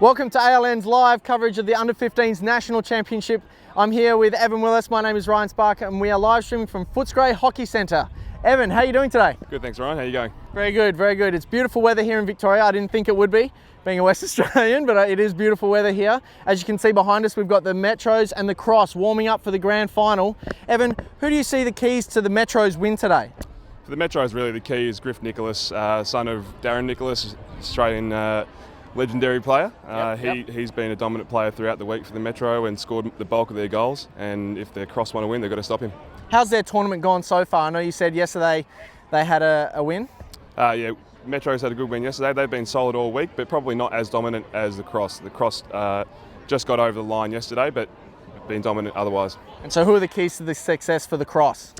Welcome to ALN's live coverage of the Under-15's National Championship. I'm here with Evan Willis. My name is Ryan Sparker and we are live streaming from Footscray Hockey Centre. Evan, how are you doing today? Good, thanks Ryan. How are you going? Very good, very good. It's beautiful weather here in Victoria. I didn't think it would be, being a West Australian, but it is beautiful weather here. As you can see behind us, we've got the Metros and the Cross warming up for the grand final. Evan, who do you see the keys to the Metros win today? For the Metros, really the key is Griff Nicholas, son of Darren Nicholas, Australian legendary player. He's been a dominant player throughout the week for the Metro and scored the bulk of their goals, and if the Cross want to win, they've got to stop him. How's their tournament gone so far? I know you said yesterday they had a win. Yeah, Metros had a good win yesterday. They've been solid all week, but probably not as dominant as the Cross. The Cross just got over the line yesterday, but been dominant otherwise. And so who are the keys to the success for the Cross?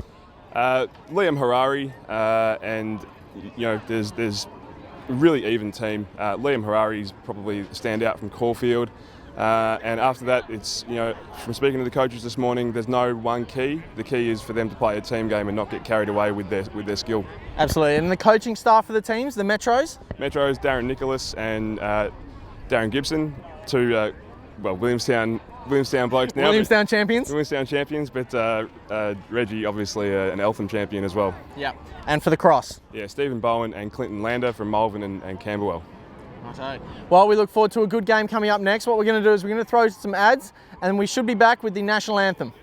Liam Harari, and you know, there's a really even team. Liam Harari's probably stand out from Caulfield, and after that, it's, you know, from speaking to the coaches this morning, there's no one key. The key is for them to play a team game and not get carried away with their skill. Absolutely. And the coaching staff for the teams, the Metros? Metros, Darren Nicholas and Darren Gibson, two Williamstown blokes now. Williamstown champions? Williamstown champions, but Reggie obviously an Eltham champion as well. Yep. And for the Cross? Yeah, Stephen Bowen and Clinton Lander from Malvern and Camberwell. Righto. Well, we look forward to a good game coming up next. What we're going to do is we're going to throw some ads and we should be back with the national anthem.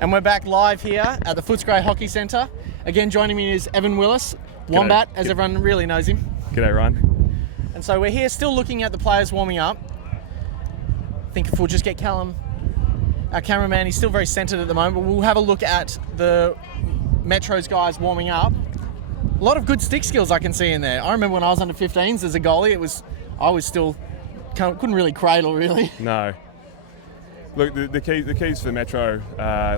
And we're back live here at the Footscray Hockey Centre. Again, joining me is Evan Willis, Wombat, as everyone really knows him. G'day Ryan. And so we're here still looking at the players warming up. I think if we'll just get Callum, our cameraman, he's still very centred at the moment, but we'll have a look at the Metros guys warming up. A lot of good stick skills I can see in there. I remember when I was under 15's as a goalie, I was still, couldn't really cradle really. No. Look, the keys for the Metro.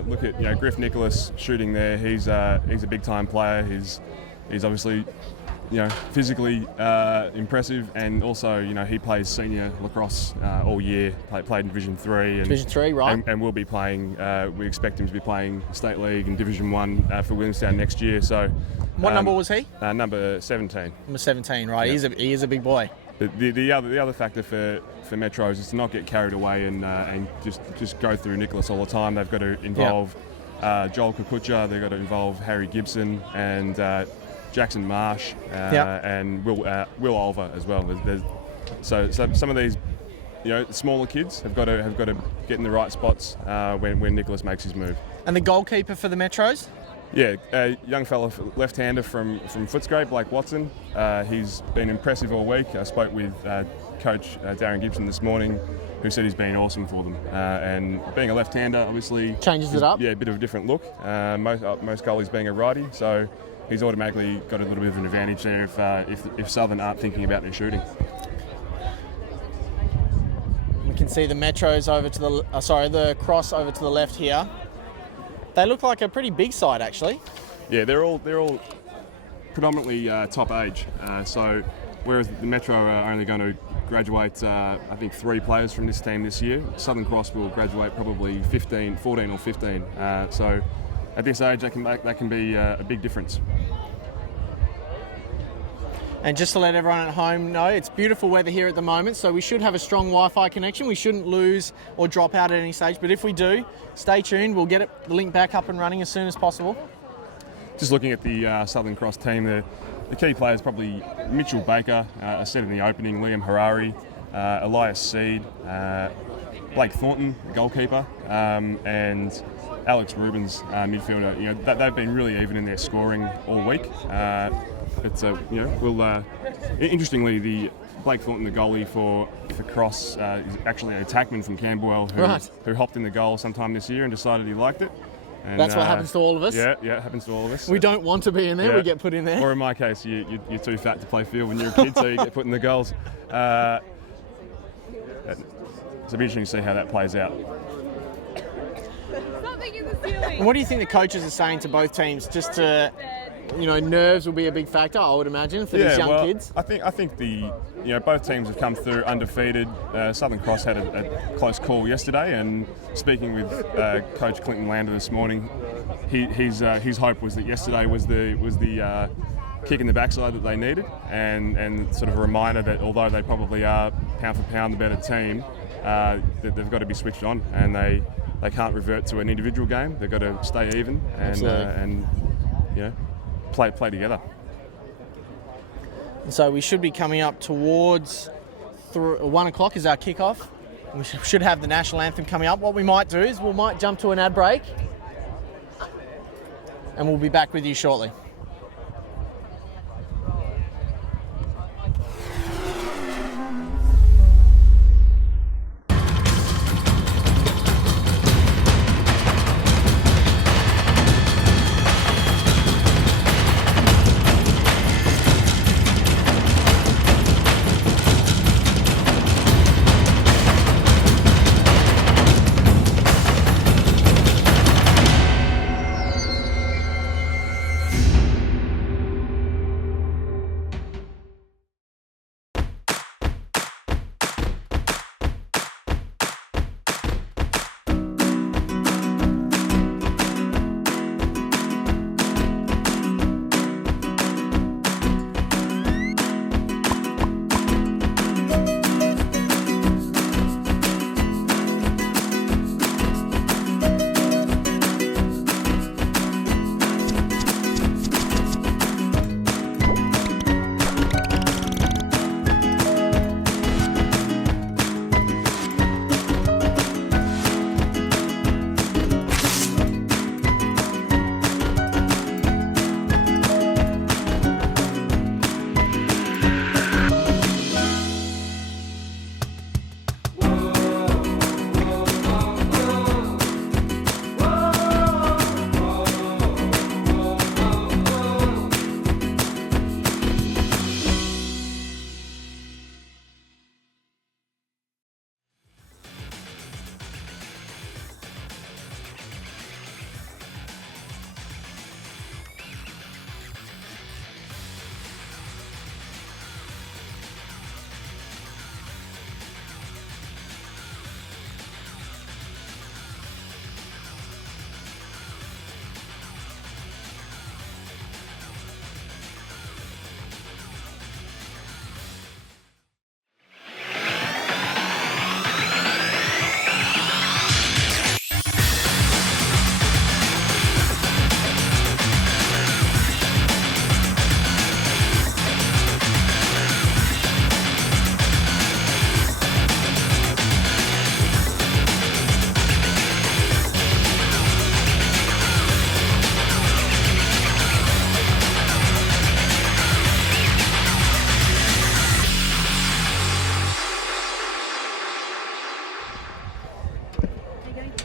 Look at, you know, Griff Nicholas shooting there. He's a big time player. He's obviously physically impressive, and also he plays senior lacrosse all year. Played in Division 3. Division 3, right? And will be playing. We expect him to be playing State League and Division 1 for Williamstown next year. So, what number was he? Number 17. Number 17, right? Yeah. He is a big boy. The other factor for Metros is to not get carried away and just go through Nicholas all the time. They've got to involve Joel Kukucha. They've got to involve Harry Gibson and Jackson Marsh and Will Oliver as well. So some of these smaller kids have got to get in the right spots when Nicholas makes his move. And the goalkeeper for the Metros? Yeah, a young fella, left-hander from Footscray, Blake Watson. He's been impressive all week. I spoke with coach Darren Gibson this morning, who said he's been awesome for them. And being a left-hander, obviously changes it up. Yeah, a bit of a different look. Most goalies being a righty, so he's automatically got a little bit of an advantage there if Southern aren't thinking about their shooting. We can see the Metros over to the Cross over to the left here. They look like a pretty big side, actually. Yeah, they're all predominantly top age. So whereas the Metro are only going to graduate, I think 3 players from this team this year, Southern Cross will graduate probably 14 or 15. So at this age, that can be a big difference. And just to let everyone at home know, it's beautiful weather here at the moment, so we should have a strong Wi-Fi connection. We shouldn't lose or drop out at any stage, but if we do, stay tuned. We'll get the link back up and running as soon as possible. Just looking at the Southern Cross team, the key players probably Mitchell Baker, I said in the opening, Liam Harari, Elias Seed, Blake Thornton, the goalkeeper, and Alex Rubens, midfielder. They've been really even in their scoring all week. Interestingly, the Blake Thornton, the goalie for Cross, is actually an attackman from Camberwell who hopped in the goal sometime this year and decided he liked it. And, that's what happens to all of us. Yeah, it happens to all of us. We don't want to be in there, we get put in there. Or in my case, you're too fat to play field when you're a kid, so you get put in the goals. So it'll be interesting to see how that plays out. Something in the ceiling. And what do you think the coaches are saying to both teams? Just to, nerves will be a big factor, I would imagine, for these young kids. I think both teams have come through undefeated. Southern Cross had a close call yesterday, and speaking with Coach Clinton Lander this morning, his hope was that yesterday was the kick in the backside that they needed, and sort of a reminder that although they probably are pound for pound the better team, that they've got to be switched on, and they can't revert to an individual game. They've got to stay even and play together. So we should be coming up towards 1 o'clock is our kickoff. We should have the national anthem coming up. What we might do is we might jump to an ad break, and we'll be back with you shortly.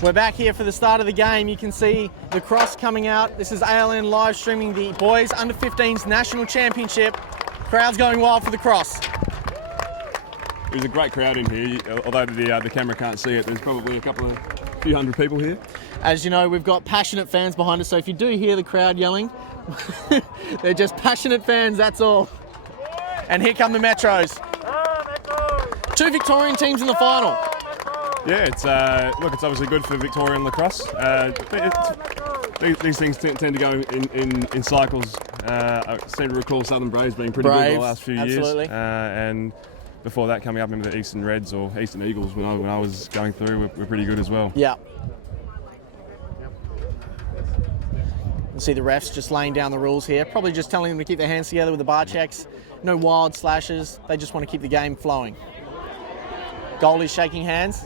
We're back here for the start of the game. You can see Lacrosse coming out. This is ALN live streaming the boys under 15's national championship. Crowd's going wild for the cross. There's a great crowd in here, although the camera can't see it. There's probably few hundred people here. As you know, we've got passionate fans behind us, so if you do hear the crowd yelling, they're just passionate fans, that's all. And here come the Metros. 2 Victorian teams in the final. Yeah, it's obviously good for Victorian lacrosse. These things tend to go in cycles. I seem to recall Southern Braves being pretty good the last few absolutely. years. And before that, coming up, remember the Eastern Reds or Eastern Eagles when I was going through were pretty good as well. Yeah. You see the refs just laying down the rules here, probably just telling them to keep their hands together with the bar checks. No wild slashes. They just want to keep the game flowing. Goalies shaking hands.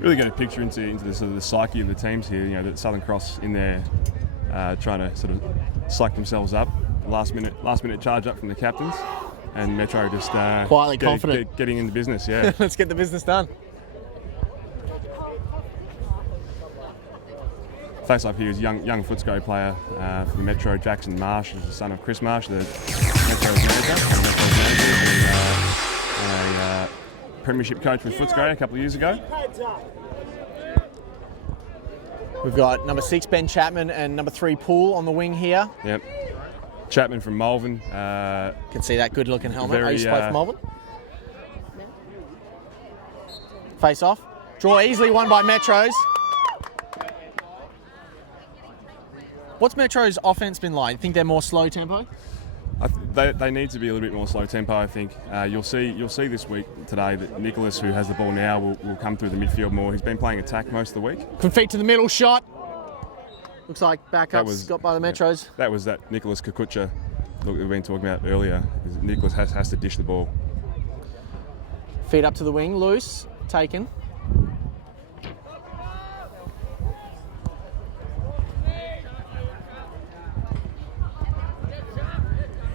Really get a picture into the sort of the psyche of the teams here. You know, the Southern Cross in there trying to sort of psych themselves up. Last minute charge up from the captains, and Metro just quietly confident, getting into business. Yeah, let's get the business done. Face off here is young Footscray player for the Metro, Jackson Marsh, who's the son of Chris Marsh, the Metro's manager, and a premiership coach with Footscray a couple of years ago. We've got number 6 Ben Chapman and number 3 Poole on the wing here. Yep. Chapman from Malvern. Can see that good looking helmet. I used to play for Malvern. Face off. Draw easily won by Metros. What's Metro's offense been like? You think they're more slow tempo? They need to be a little bit more slow tempo, I think. You'll see this week today that Nicholas, who has the ball now, will come through the midfield more. He's been playing attack most of the week. From feet to the middle shot. Looks like backups got by the Metros. Yeah, that was that Nicholas Kakucha that we've been talking about earlier. Nicholas has to dish the ball. Feet up to the wing, loose, taken.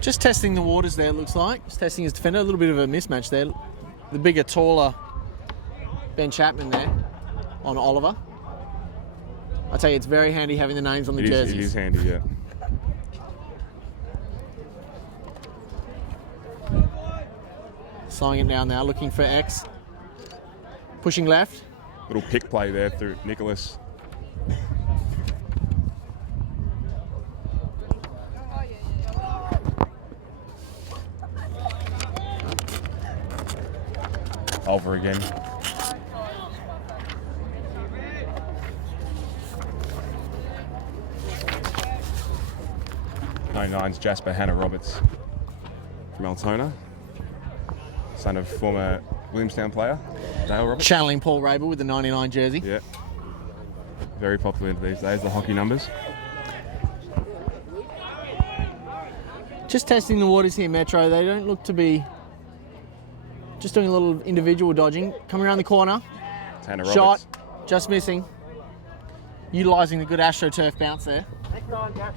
Just testing the waters there, it looks like. Just testing his defender. A little bit of a mismatch there. The bigger, taller Ben Chapman there on Oliver. I tell you, it's very handy having the names on the jerseys. It is handy, yeah. Slowing it down now, looking for X. Pushing left. Little pick play there through Nicholas. Over again. 99's Jasper Hannah Roberts from Altona, son of former Williamstown player Dale Roberts. Channeling Paul Rabel with the 99 jersey. Yeah, very popular these days, the hockey numbers. Just testing the waters here, Metro. They don't look to be just doing a little individual dodging. Coming around the corner. Hannah Roberts. Shot, just missing. Utilising the good AstroTurf bounce there.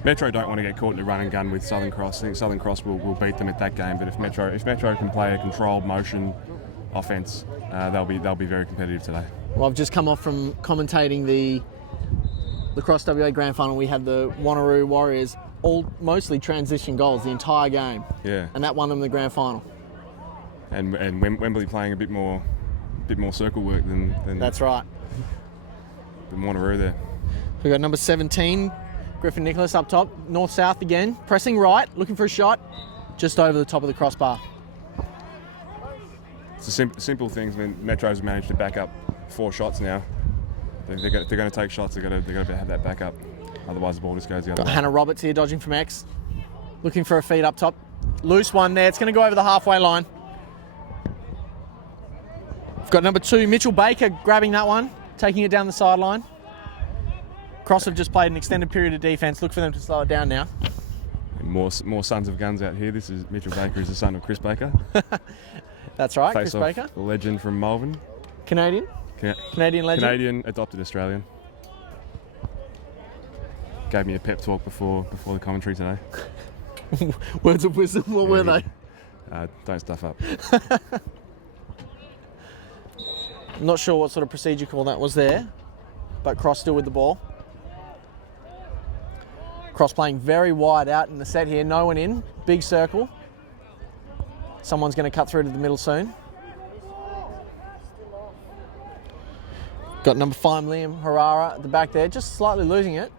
Metro don't want to get caught in a run and gun with Southern Cross. I think Southern Cross will beat them at that game. But if Metro can play a controlled motion offence, they'll be very competitive today. Well, I've just come off from commentating the Lacrosse WA Grand Final. We had the Wanneroo Warriors, all mostly transition goals the entire game. Yeah. And that won them the Grand Final. And Wembley playing a bit more circle work than that's right. Than Wanneroo there. We've got number 17, Griffin Nicholas up top, north-south again, pressing right, looking for a shot, just over the top of the crossbar. It's the simple things. I mean, Metro's managed to back up 4 shots now. If they're going to take shots, they've got to have that backup. Otherwise, the ball just goes the other way. Hannah Roberts here dodging from X, looking for a feed up top. Loose one there. It's going to go over the halfway line. We've got number 2, Mitchell Baker, grabbing that one, taking it down the sideline. Cross have just played an extended period of defence. Look for them to slow it down now. And more sons of guns out here. This is Mitchell Baker, is the son of Chris Baker. That's right, Face Chris Baker. The legend from Malvern. Canadian? Canadian legend? Canadian, adopted Australian. gave me a pep talk before the commentary today. Words of wisdom, what were they? Don't stuff up. I'm not sure what sort of procedure call that was there, but Cross still with the ball. Cross playing very wide out in the set here, no one in, big circle. Someone's going to cut through to the middle soon. Got number 5, Liam Harara at the back there, just slightly losing it.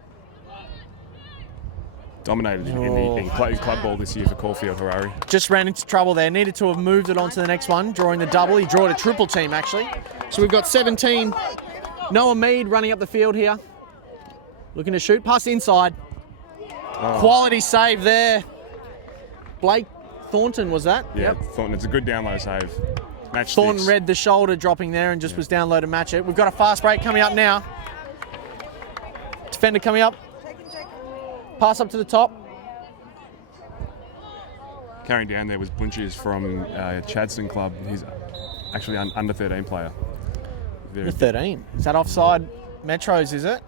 Dominated in club ball this year for Caulfield, Harari. Just ran into trouble there, needed to have moved it on to the next one, drawing the double. He drew it a triple team actually. So we've got 17. Noah Mead running up the field here. Looking to shoot, pass inside. Oh. Quality save there. Blake Thornton was that? Yeah, yep. Thornton, it's a good down low save. Match Thornton sticks. read the shoulder dropping there and just was down low to match it. We've got a fast break coming up now. Defender coming up. Pass up to the top. Carrying down there was Bunches from Chadston Club. He's actually an under 13 player. Very 13. Is that offside Metros, is it?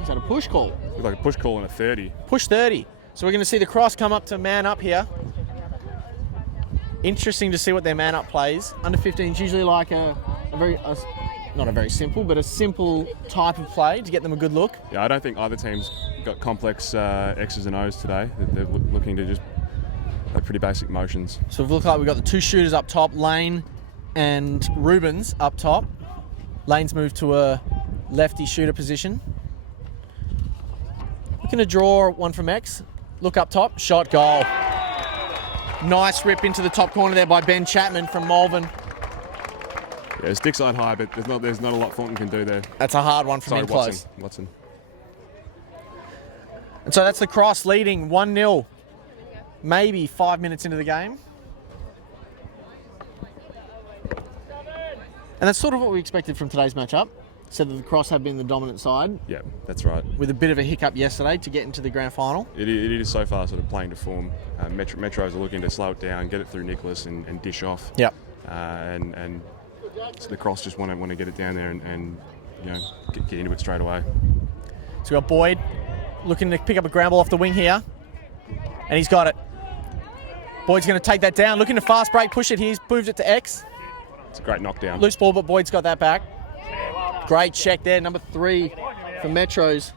Is that a push call? Looks like a push call and a 30. Push 30. So we're going to see the Cross come up to man up here. Interesting to see what their man up plays. Under 15 is usually like not a very simple, but a simple type of play to get them a good look. Yeah, I don't think either team's got complex X's and O's today. They're looking to just play pretty basic motions. So it looks like we've got the 2 shooters up top, Lane and Rubens up top. Lane's moved to a lefty shooter position. Looking to draw one from X. Look up top, shot, goal. Nice rip into the top corner there by Ben Chapman from Malvern. Yeah, stick side high, but there's not a lot Thornton can do there. That's a hard one from in close. Watson. And so that's the Cross leading 1-0, maybe 5 minutes into the game. And that's sort of what we expected from today's matchup. Said that the Cross have been the dominant side. Yeah, that's right. With a bit of a hiccup yesterday to get into the grand final. It is so far sort of playing to form. Metros are looking to slow it down, get it through Nicholas and dish off. Yep. And so the Cross just want to get it down there and you know get into it straight away. So we've got Boyd looking to pick up a ground ball off the wing here. And he's got it. Boyd's going to take that down, looking to fast break, push it. He's moved it to X. It's a great knockdown. Loose ball, but Boyd's got that back. Great check there, number 3 for Metros.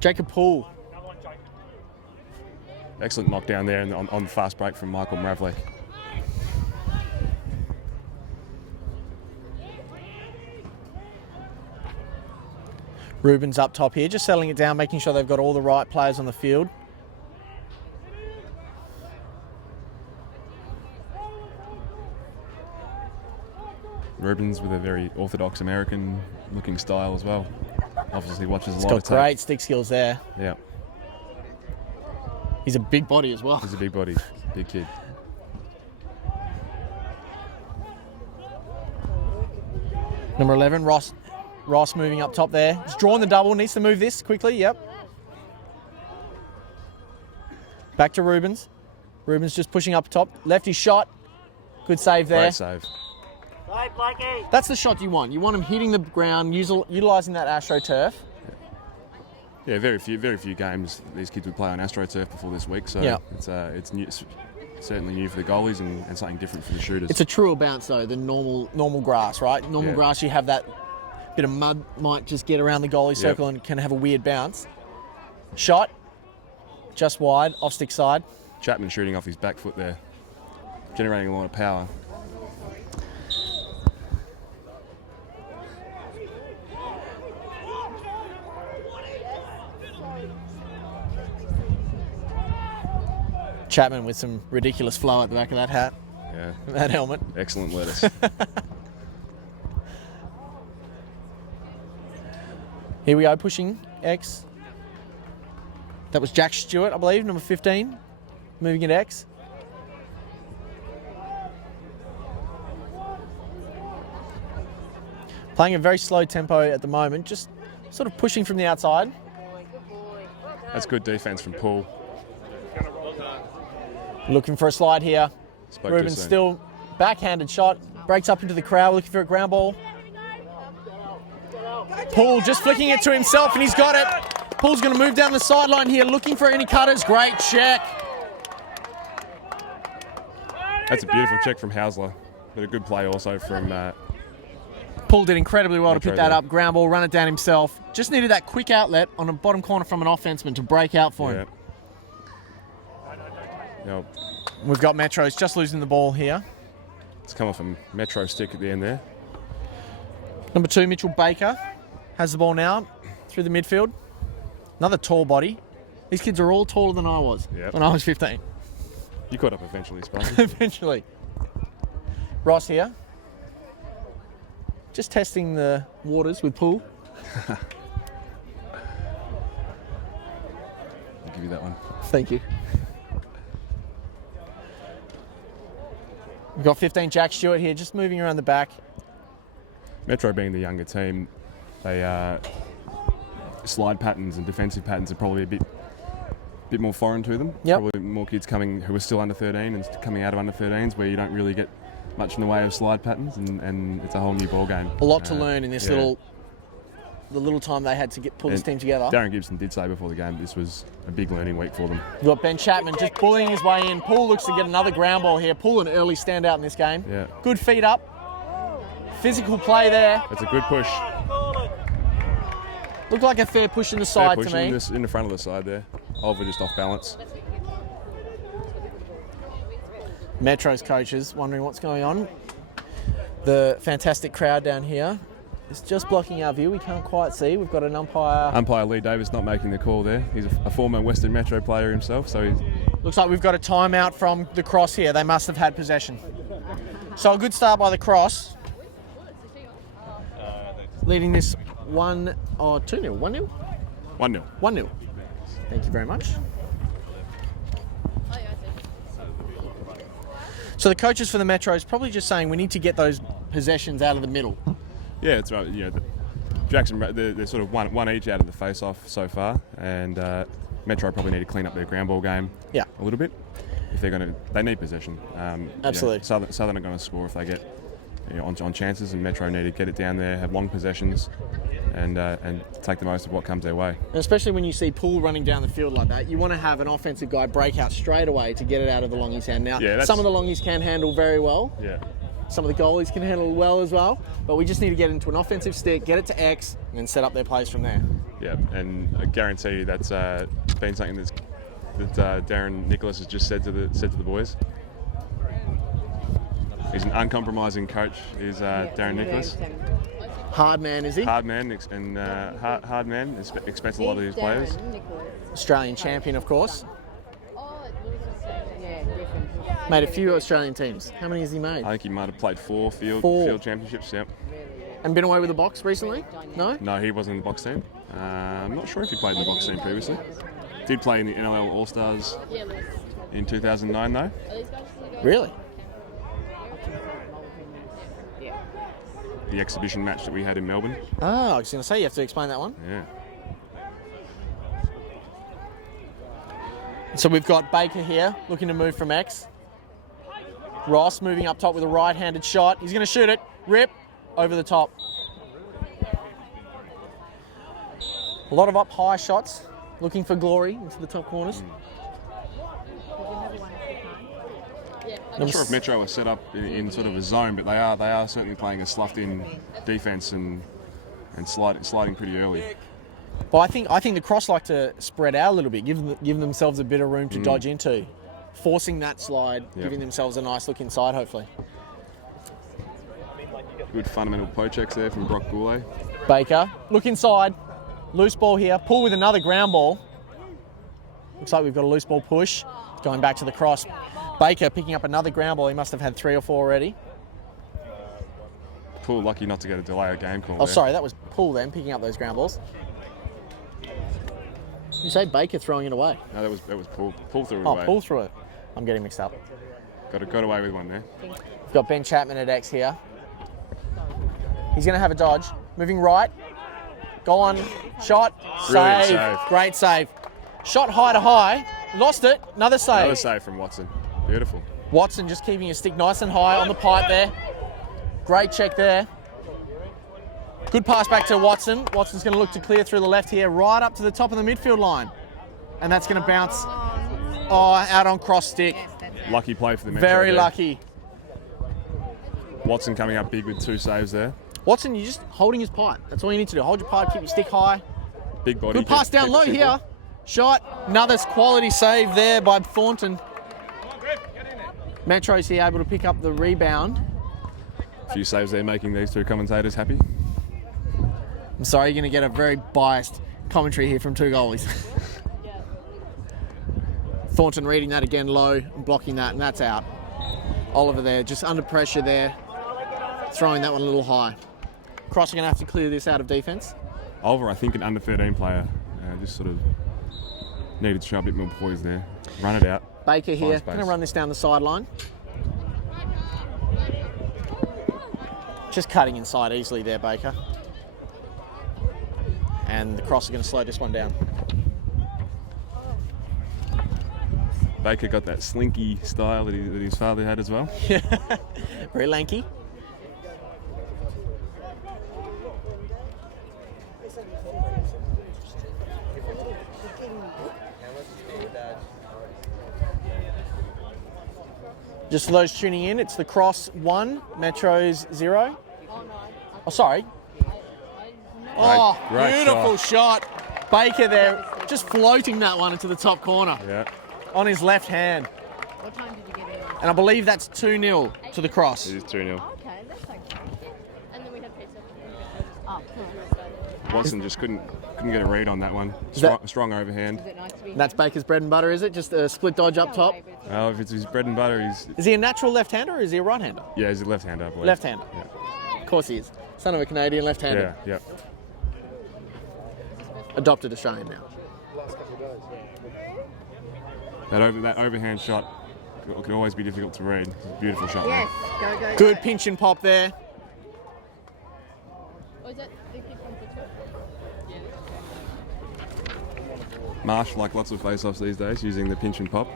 Jacob Poole. Excellent knockdown there on the fast break from Michael Mravlik. Rubens up top here, just settling it down, making sure they've got all the right players on the field. Rubens with a very orthodox American-looking style as well. Obviously watches a lot of He's got great stick skills there. Yeah. He's a big body as well. He's a big body, big kid. Number 11, Ross moving up top there. He's drawn the double, needs to move this quickly, yep. Back to Rubens. Rubens just pushing up top. Lefty shot. Good save there. Great save. That's the shot you want. You want him hitting the ground, utilising that AstroTurf. Yeah, very few games these kids would play on AstroTurf before this week, so it's new, certainly new for the goalies and something different for the shooters. It's a truer bounce though than normal grass, right? Normal grass, you have that bit of mud might just get around the goalie circle and can have a weird bounce. Shot, just wide, off stick side. Chapman shooting off his back foot there, generating a lot of power. Chapman with some ridiculous flow at the back of that hat. Yeah. That helmet. Excellent lettuce. Here we go, pushing X. That was Jack Stewart, I believe, number 15. Moving it X. Playing a very slow tempo at the moment, just sort of pushing from the outside. That's good defense from Paul. Looking for a slide here. Rubens still backhanded shot. Breaks up into the crowd, looking for a ground ball. Paul just flicking it to himself, and he's got it. Paul's going to move down the sideline here, looking for any cutters. Great check. That's a beautiful check from Hausler, but a good play also from... Paul did incredibly well to pick that there. up. Ground ball, run it down himself. Just needed that quick outlet on a bottom corner from an offenseman to break out for him. Yep. We've got Metros just losing the ball here. It's come off a Metro stick at the end there. Number 2, Mitchell Baker, has the ball now through the midfield. Another tall body. These kids are all taller than I was when I was 15. You caught up eventually, Sparky. Eventually. Ross here. Just testing the waters with Paul. I'll give you that one. Thank you. We've got 15 Jack Stewart here, just moving around the back. Metro being the younger team, they slide patterns and defensive patterns are probably a bit more foreign to them. Yep. Probably more kids coming who are still under 13 and coming out of under 13s where you don't really get much in the way of slide patterns, and it's a whole new ball game. A lot to learn in this the little time they had to pull this team together. Darren Gibson did say before the game this was a big learning week for them. We've got Ben Chapman just bullying his way in. Paul looks to get another ground ball here. Paul, an early standout in this game. Yeah. Good feet up. Physical play there. It's a good push. Looked like a fair push in the side to me. In the front of the side there. Oliver just off balance. Metro's coaches wondering what's going on. The fantastic crowd down here is just blocking our view. We can't quite see. We've got an umpire. Umpire Lee Davis not making the call there. He's a former Western Metro player himself, so he's... Looks like we've got a timeout from the Cross here. They must have had possession. So a good start by the Cross. Leading this 2-0, 1-0? 1-0. 1-0. Thank you very much. So the coaches for the Metro is probably just saying we need to get those possessions out of the middle. Yeah, that's right. You know, Jackson, they're sort of one each out of the face-off so far, and Metro probably need to clean up their ground ball game a little bit. If they need possession. Absolutely. You know, Southern are going to score if they get on chances, and Metro need to get it down there, have long possessions, and take the most of what comes their way. And especially when you see Poole running down the field like that, you want to have an offensive guy break out straight away to get it out of the longies hand. Now, some of the longies can handle very well. Yeah. Some of the goalies can handle well as well, but we just need to get into an offensive stick, get it to X, and then set up their plays from there. Yeah, and I guarantee you that's been something that Darren Nicholas has just said to the boys. He's an uncompromising coach. Is Darren Nicholas. Hard man, is he? Hard man, and hard man expects a lot of his players. Australian champion, of course. Made a few Australian teams. How many has he made? I think he might have played four field championships. Yep. And been away with the box recently? No? No, he wasn't in the box team. I'm not sure if he played in the box team previously. Did play in the NLL All Stars in 2009 though. Really? The exhibition match that we had in Melbourne. Oh, I was going to say, you have to explain that one. Yeah. So we've got Baker here, looking to move from X. Ross moving up top with a right-handed shot. He's going to shoot it. Rip. Over the top. A lot of up-high shots. Looking for glory into the top corners. I'm not sure if Metro are set up in sort of a zone, but they are certainly playing a sloughed-in defence and sliding pretty early. Well, I think the Cross like to spread out a little bit, give themselves a bit of room to dodge into, forcing that slide, giving themselves a nice look inside, hopefully. Good fundamental poke checks there from Brock Goulet. Baker, look inside, loose ball here, Pull with another ground ball. Looks like we've got a loose ball push, going back to the Cross. Baker picking up another ground ball. He must have had 3 or 4 already. Pull lucky not to get a delay of game call. Oh, sorry, that was Pull then picking up those ground balls. You say Baker throwing it away? No, that was Pull. Pull threw it away. Oh, Pull threw it. I'm getting mixed up. Got away with one there. We've got Ben Chapman at X here. He's going to have a dodge. Moving right. Go on. Shot. Save. Great save. Shot high to high. Lost it. Another save. Another save from Watson. Beautiful. Watson just keeping his stick nice and high on the pipe there. Great check there. Good pass back to Watson. Watson's going to look to clear through the left here, right up to the top of the midfield line. And that's going to bounce out on cross stick. Lucky play for the Metro. Very there. lucky. Watson coming up big with 2 saves there. Watson, you're just holding his pipe. That's all you need to do. Hold your pipe, keep your stick high. Big body. Good pass down low here. Shot. Another quality save there by Thornton. Metro's here able to pick up the rebound. A few saves there, making these 2 commentators happy. I'm sorry, you're going to get a very biased commentary here from 2 goalies. Thornton reading that again low and blocking that, and that's out. Oliver there, just under pressure there, throwing that one a little high. Cross are going to have to clear this out of defence. Oliver, I think, an under 13 player, just sort of needed to show a bit more poise there. Run it out. Baker here, going to run this down the sideline. Just cutting inside easily there, Baker. And the Cross are going to slow this one down. Baker got that slinky style that his father had as well. Yeah, very lanky. Just for those tuning in, it's the Cross 1, Metro's 0. Oh, sorry. Oh, Great beautiful shot. Baker there, just floating that one into the top corner. Yeah. On his left hand. What time did you get in? And I believe that's 2-0 to the Cross. It is 2-0. Okay, that's okay. And then we had pizza. Oh, Watson just couldn't get a read on that one. Strong overhand. Is it nice to be That's Baker's bread and butter, is it? Just a split dodge up top? Oh, if it's his bread and butter, Is he a natural left-hander or is he a right-hander? he's a left-hander, I believe. Left-hander. Yeah. Of course he is. Son of a Canadian left-hander. Yeah. Adopted Australian now. That overhand shot can always be difficult to read. It's a beautiful shot. Yes, Mate. go. Good pinch and pop there. Was that the kick one for 2? Yeah. Marsh, like lots of face-offs these days, using the pinch and pop.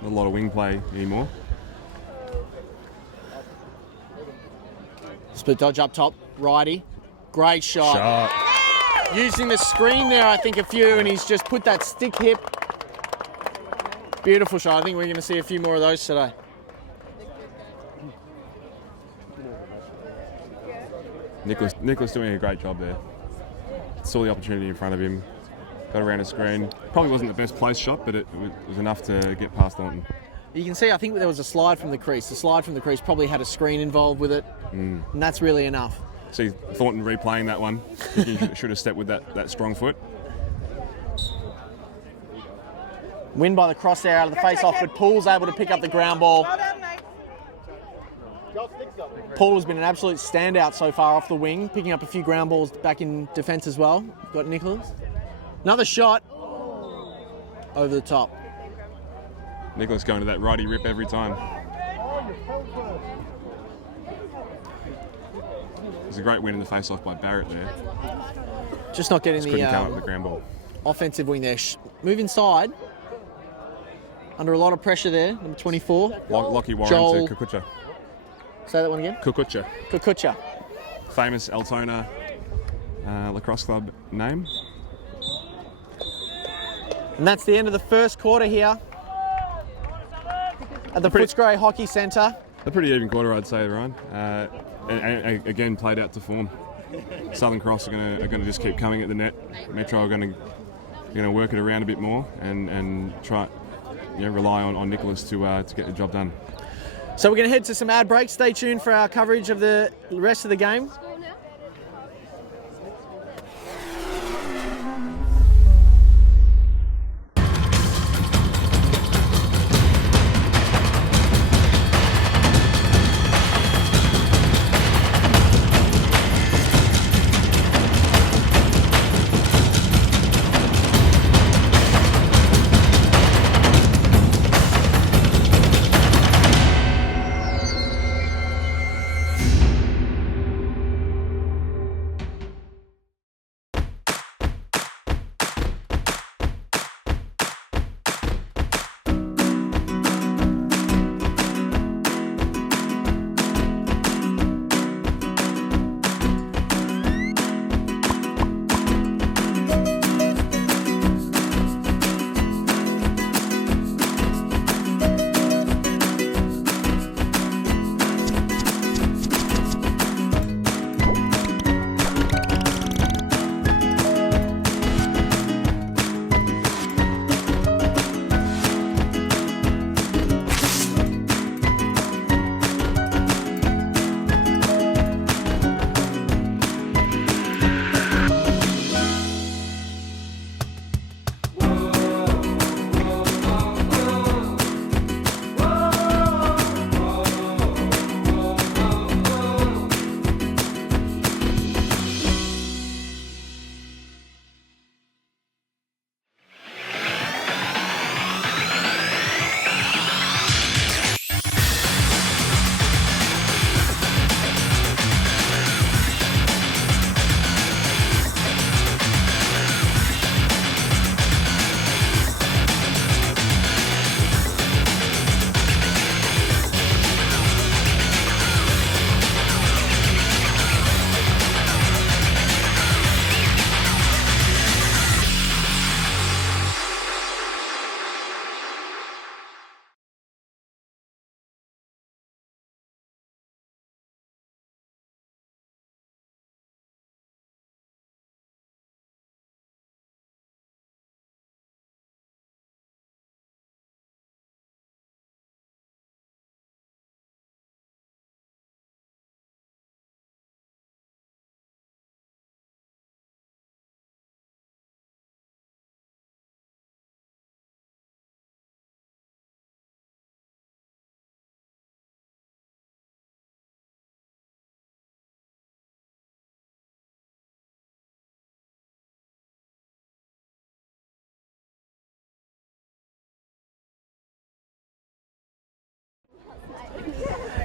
Not a lot of wing play anymore. Split dodge up top, righty. Great shot. Using the screen there, I think, a few, and he's just put that stick hip. Beautiful shot. I think we're going to see a few more of those today. Nicholas doing a great job there. Saw the opportunity in front of him. Got around a screen. Probably wasn't the best place shot, but it was enough to get past Thornton. You can see, I think there was a slide from the crease. The slide from the crease probably had a screen involved with it, and that's really enough. See Thornton replaying that one. He should have stepped with that strong foot. Win by the Cross there out of the face-off, but Pool's able to pick up the ground ball. Pool has been an absolute standout so far off the wing, picking up a few ground balls back in defence as well. Got Nicholas. Another shot over the top. Nicholas going to that righty rip every time. It was a great win in the face-off by Barrett there. Just not getting Couldn't come up with the the ground ball. offensive wing there. Move inside. Under a lot of pressure there, number 24. Lockie Warren Joel. to Kukucha. Say that one again. Kukucha. Famous Altona Lacrosse Club name. And that's the end of the first quarter here at the Footscray Hockey Centre. A pretty even quarter, I'd say, Ryan. And again, played out to form. Southern Cross are going to just keep coming at the net. Metro are going to work it around a bit more and try, rely on Nicholas to get the job done. So we're going to head to some ad breaks. Stay tuned for our coverage of the rest of the game.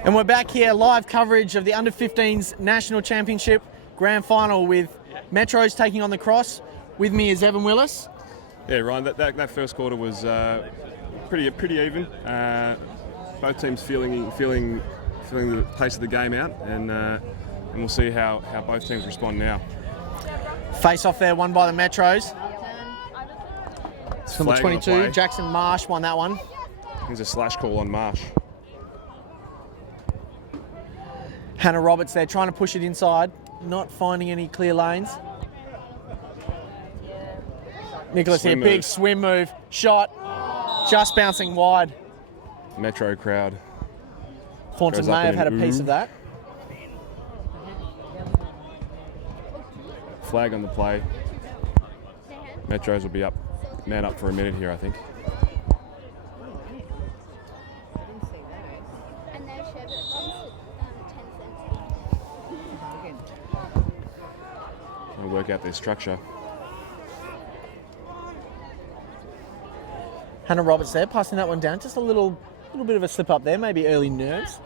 And we're back here, live coverage of the Under 15's National Championship Grand Final with Metros taking on the Cross. With me is Evan Willis. Yeah, Ryan, that first quarter was pretty even. Both teams feeling the pace of the game out, and we'll see how both teams respond now. Face off there, won by the Metros. It's number Flag on the 22, play. Jackson Marsh won that one. There's a slash call on Marsh. Hannah Roberts there trying to push it inside, not finding any clear lanes. Nicholas here, Swim big move. swim move, shot, just bouncing wide. Metro crowd. Thornton Goes up may have in had a an piece ooh. of that. Flag on the play. Metros will be man up for a minute here, I think. And their sherbet costs 10 cents. We'll work out their structure. Hannah Roberts there, passing that one down. Just a little bit of a slip up there, maybe early nerves.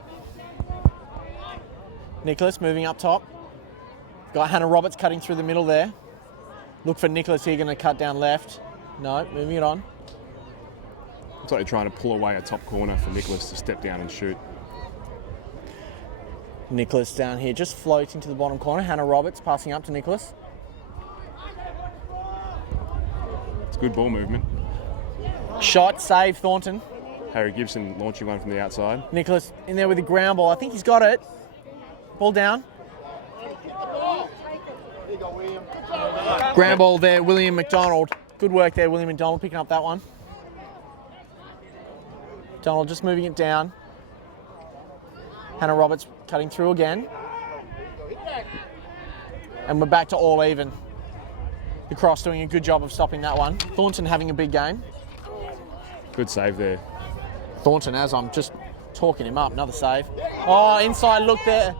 Nicholas moving up top. Got Hannah Roberts cutting through the middle there. Look for Nicholas here, going to cut down left. No, moving it on. Looks like they're trying to pull away a top corner for Nicholas to step down and shoot. Nicholas down here, just floating to the bottom corner. Hannah Roberts passing up to Nicholas. It's good ball movement. Shot, save Thornton. Harry Gibson launching one from the outside. Nicholas in there with a ground ball. I think he's got it. Ball down. Ground ball there, William McDonald. Good work there, William McDonald, picking up that one. McDonald just moving it down. Hannah Roberts cutting through again. And we're back to all even. The Cross doing a good job of stopping that one. Thornton having a big game. Good save there. Thornton, as I'm just talking him up, another save. Oh, inside look there.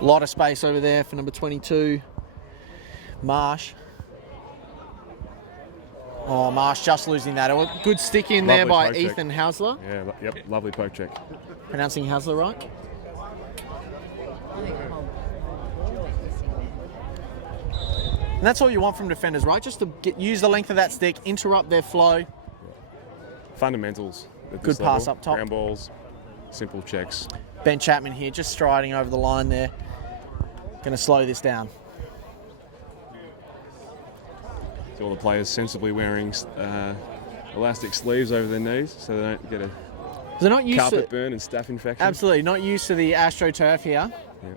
Lot of space over there for number 22, Marsh. Oh, Marsh just losing that. A good stick in there by Lovely poke check. Ethan Hausler. Yeah, yep, lovely poke check. Pronouncing Hausler right? And that's all you want from defenders, right? Just to use the length of that stick, interrupt their flow. Fundamentals. At Good this pass level. up top. Ground balls, simple checks. Ben Chapman here, just striding over the line there. Going to slow this down. So all the players sensibly wearing elastic sleeves over their knees so they don't get a They're not used carpet to burn and staph infection. absolutely not used to the AstroTurf here. Yeah.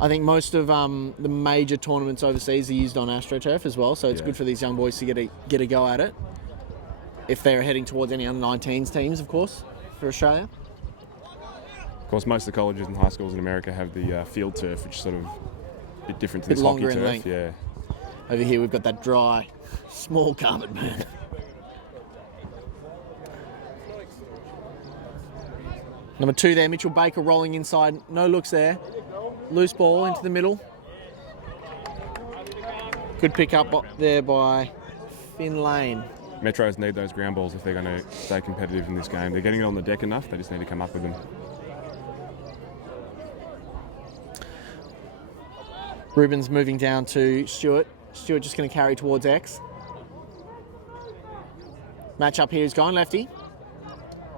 I think most of the major tournaments overseas are used on AstroTurf as well, so it's Yeah. good for these young boys to get a go at it. If they're heading towards any under-19s teams, of course, for Australia. Of course, most of the colleges and high schools in America have the field turf, which is sort of a bit different to Bit this hockey longer in turf. length. Yeah. Over here we've got that dry, small carpet burn. Number 2 there, Mitchell Baker rolling inside. No looks there. Loose ball into the middle. Good pick up there by Finn Lane. Metros need those ground balls if they're going to stay competitive in this game. They're getting it on the deck enough, they just need to come up with them. Rubens moving down to Stewart. Stewart just going to carry towards X. Match up here, he's going lefty.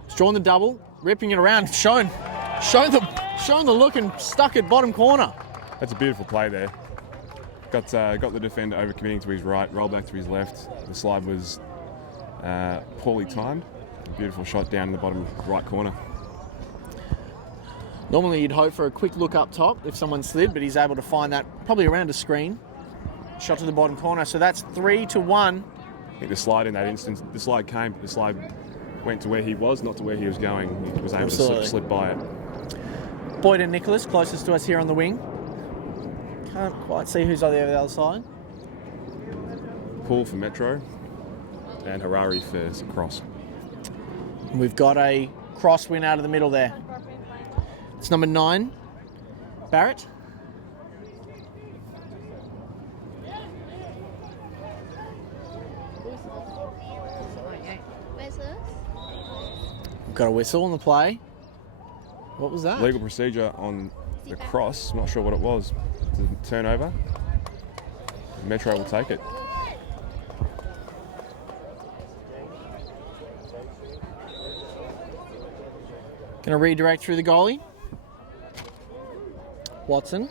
He's drawn the double, ripping it around, showing the look and stuck at bottom corner. That's a beautiful play there. Got the defender overcommitting to his right, rolled back to his left. The slide was poorly timed. A beautiful shot down in the bottom right corner. Normally you'd hope for a quick look up top if someone slid, but he's able to find that probably around a screen. Shot to the bottom corner, so that's 3-1. I think the slide in that instance, the slide came, but the slide went to where he was, not to where he was going. He was able Absolutely. to slip by it. Boyd and Nicholas closest to us here on the wing. Can't quite see who's on the other side. Poole for Metro and Harari for Cross. And we've got a cross win out of the middle there. It's number 9, Barrett. Got a whistle on the play. What was that? Legal procedure on the cross. Not sure what it was. It's a turnover. Metro will take it. Going to redirect through the goalie. Watson.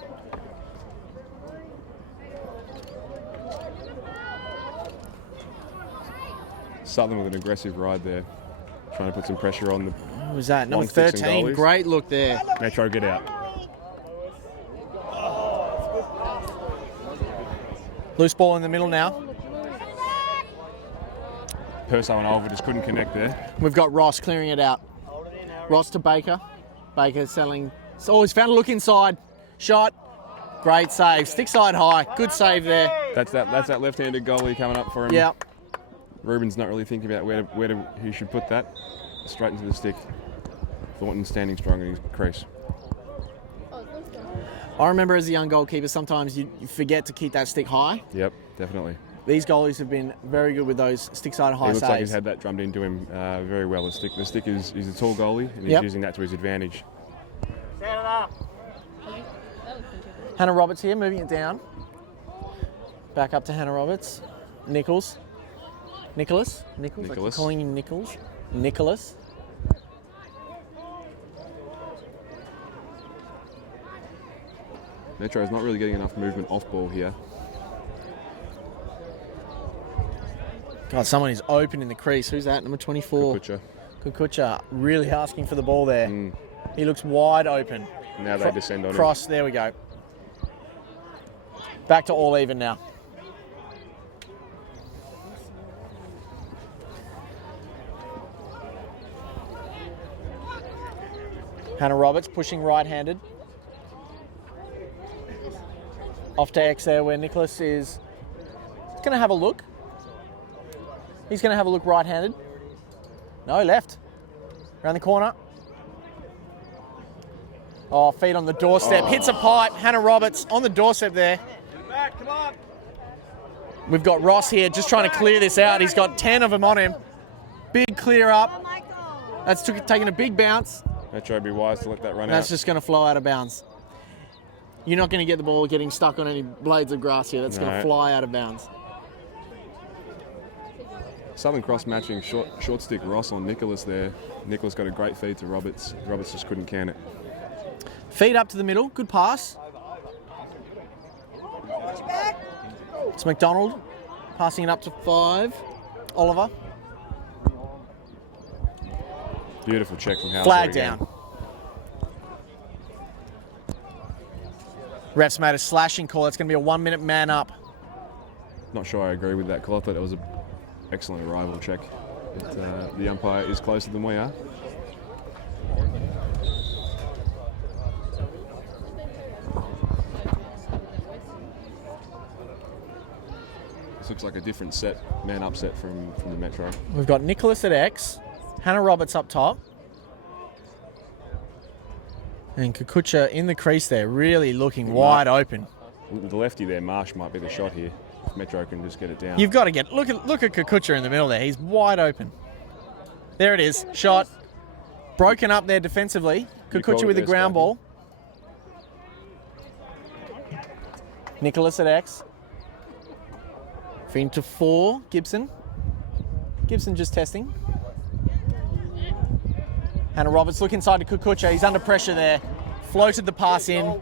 Southern with an aggressive ride there. Trying to put some pressure on the Who was that? Number long sticks and 13. goalies. Great look there. Metro, get out. Loose ball in the middle now. Perso and Oliver just couldn't connect there. We've got Ross clearing it out. Ross to Baker. Baker selling. Oh, he's found a look inside. Shot. Great save. Stick side high. Good save there. That's that left-handed goalie coming up for him. Yeah. Ruben's not really thinking about where he should put that. Straight into the stick. Thornton standing strong in his crease. I remember as a young goalkeeper, sometimes you forget to keep that stick high. Yep, definitely. These goalies have been very good with those stick side high He looks saves. like he's had that drummed into him very well. The stick is he's a tall goalie and he's using that to his advantage. Hannah Roberts here, moving it down. Back up to Hannah Roberts. Nicholas. I keep calling him Nicholas. Metro's not really getting enough movement off ball here. God, someone is open in the crease. Who's that? Number 24. Kukucha. Really asking for the ball there. He looks wide open. Now they descend on him. Cross, there we go. Back to all even now. Hannah Roberts pushing right-handed. Off to X there where Nicholas is going to have a look. He's going to have a look right-handed. No, left. Around the corner. Oh, feet on the doorstep. Hits a pipe. Hannah Roberts on the doorstep there. Come on. We've got Ross here just trying to clear this out. He's got 10 of them on him. Big clear up. That's taking a big bounce. Metro would be wise to let that run out. That's just going to flow out of bounds. You're not going to get the ball getting stuck on any blades of grass here. That's going to fly out of bounds. Southern Cross matching short stick Ross on Nicholas there. Nicholas got a great feed to Roberts. Roberts just couldn't can it. Feed up to the middle. Good pass. It's McDonald passing it up to 5. Oliver. Beautiful check from House. Flag down. Refs made a slashing call. It's going to be a 1-minute man up. Not sure I agree with that call. I thought it was an excellent arrival check. But, the umpire is closer than we are. This looks like a different man upset from the Metro. We've got Nicholas at X. Hannah Roberts up top. And Kukucha in the crease there, really looking wide open. The lefty there, Marsh, might be the shot here. If Metro can just get it down. You've got to look at Kukucha in the middle there. He's wide open. There it is. Shot. Broken up there defensively. Kukucha with the ground ball. Nicholas at X. Feed to 4. Gibson. Gibson just testing. Hannah Roberts look inside to Kukucha. He's under pressure there. Floated the pass in.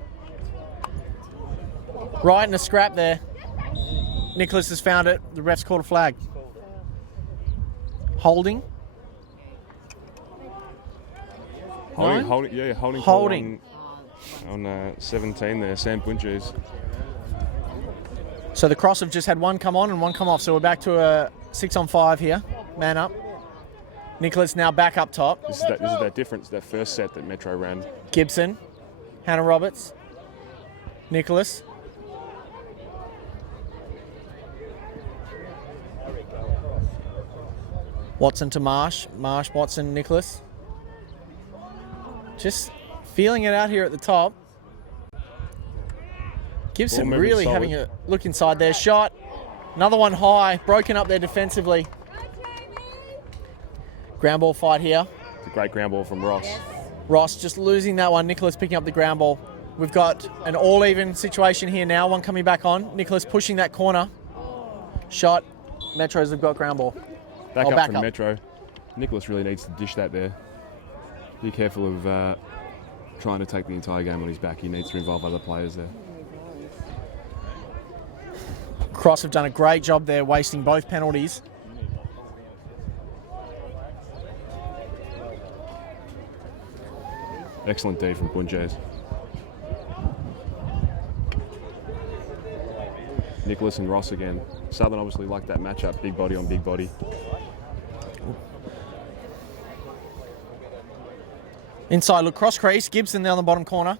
Right in a scrap there. Nicholas has found it. The ref's called a flag. Holding. Holding. On 17 there, Sam Punches. So the Cross have just had one come on and one come off. So we're back to a 6-on-5 here. Man up. Nicholas now back up top. This is that difference, that first set that Metro ran. Gibson. Hannah Roberts. Nicholas. Watson to Marsh. Marsh, Watson, Nicholas. Just feeling it out here at the top. Gibson really having a look inside there. Shot. Another one high. Broken up there defensively. Ground ball fight here. It's a great ground ball from Ross. Ross just losing that one. Nicholas picking up the ground ball. We've got an all-even situation here now. One coming back on. Nicholas pushing that corner. Shot. Metros have got ground ball. Back up from Metro. Nicholas really needs to dish that there. Be careful of trying to take the entire game on his back. He needs to involve other players there. Cross have done a great job there, wasting both penalties. Excellent D from Bunches. Nicholas and Ross again. Southern obviously like that matchup, big body on big body. Inside look, cross crease. Gibson down the bottom corner.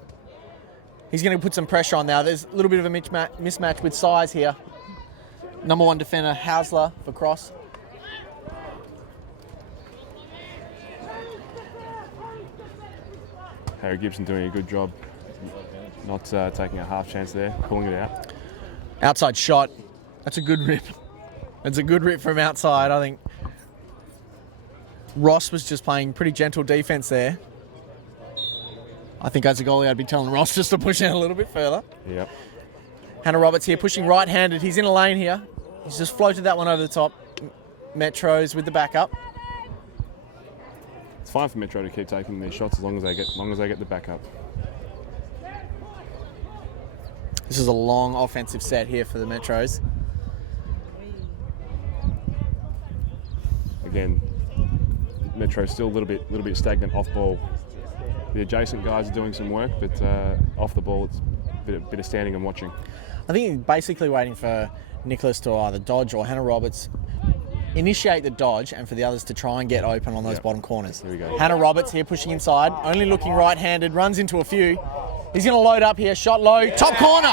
He's going to put some pressure on now. There's a little bit of a mismatch with size here. Number 1 defender, Hausler for cross. Harry Gibson doing a good job. Not taking a half chance there, pulling it out. Outside shot. That's a good rip. It's a good rip from outside, I think. Ross was just playing pretty gentle defence there. I think as a goalie, I'd be telling Ross just to push out a little bit further. Yep. Hannah Roberts here pushing right-handed. He's in a lane here. He's just floated that one over the top. Metros with the backup. It's fine for Metro to keep taking these shots as long as they get the backup. This is a long offensive set here for the Metros. Again, Metro still a little bit stagnant off ball. The adjacent guys are doing some work, but off the ball, it's a bit of standing and watching. I think he's basically waiting for Nicholas to either dodge or Hannah Roberts initiate the dodge and for the others to try and get open on those bottom corners. Here we go. Hannah Roberts here pushing inside, only looking right-handed, runs into a few. He's going to load up here, shot low, top corner.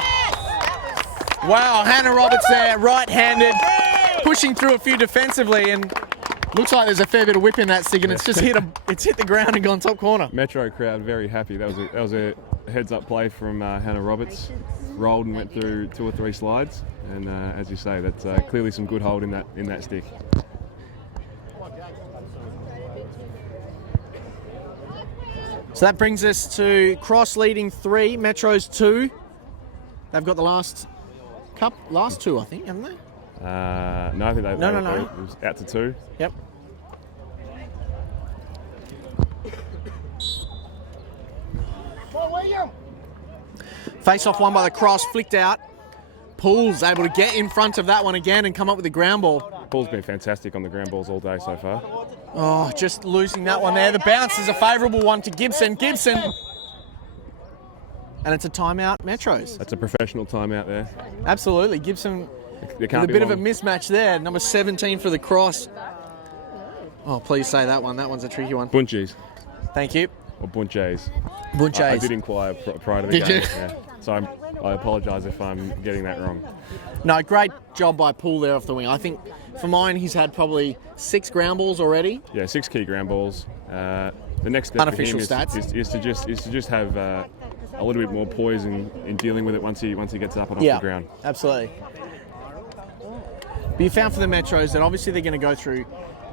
Wow, Hannah Roberts there, right-handed, pushing through a few defensively, and looks like there's a fair bit of whip in that stick, and it's just hit the ground and gone top corner. Metro crowd very happy. That was a heads-up play from Hannah Roberts. Rolled and went through 2 or 3 slides, and as you say, that's clearly some good hold in that stick. So that brings us to Cross leading 3, Metros 2. They've got the last 2, I think, haven't they? No, I think they No. It was out to 2. Yep. Face off one by the Cross, flicked out. Pool's able to get in front of that one again and come up with a ground ball. Paul's been fantastic on the ground balls all day so far. Oh, just losing that one there. The bounce is a favourable one to Gibson. And it's a timeout, Metros. That's a professional timeout there. Absolutely. Gibson There with can't a be bit of long. a mismatch there. Number 17 for the Cross. Oh, please say that one. That one's a tricky one. Bunchies Thank you. or Bunches. Bunches. I did inquire prior to the Did game. you? Yeah. So I apologise if I'm getting that wrong. No, great job by Poole there off the wing. I think for mine, he's had probably 6 ground balls already. Yeah, 6 key ground balls. The next step Unofficial for him stats. is to just have a little bit more poise in dealing with it once he gets up and off Yeah, the ground. absolutely. But you found for the Metros that obviously they're going to go through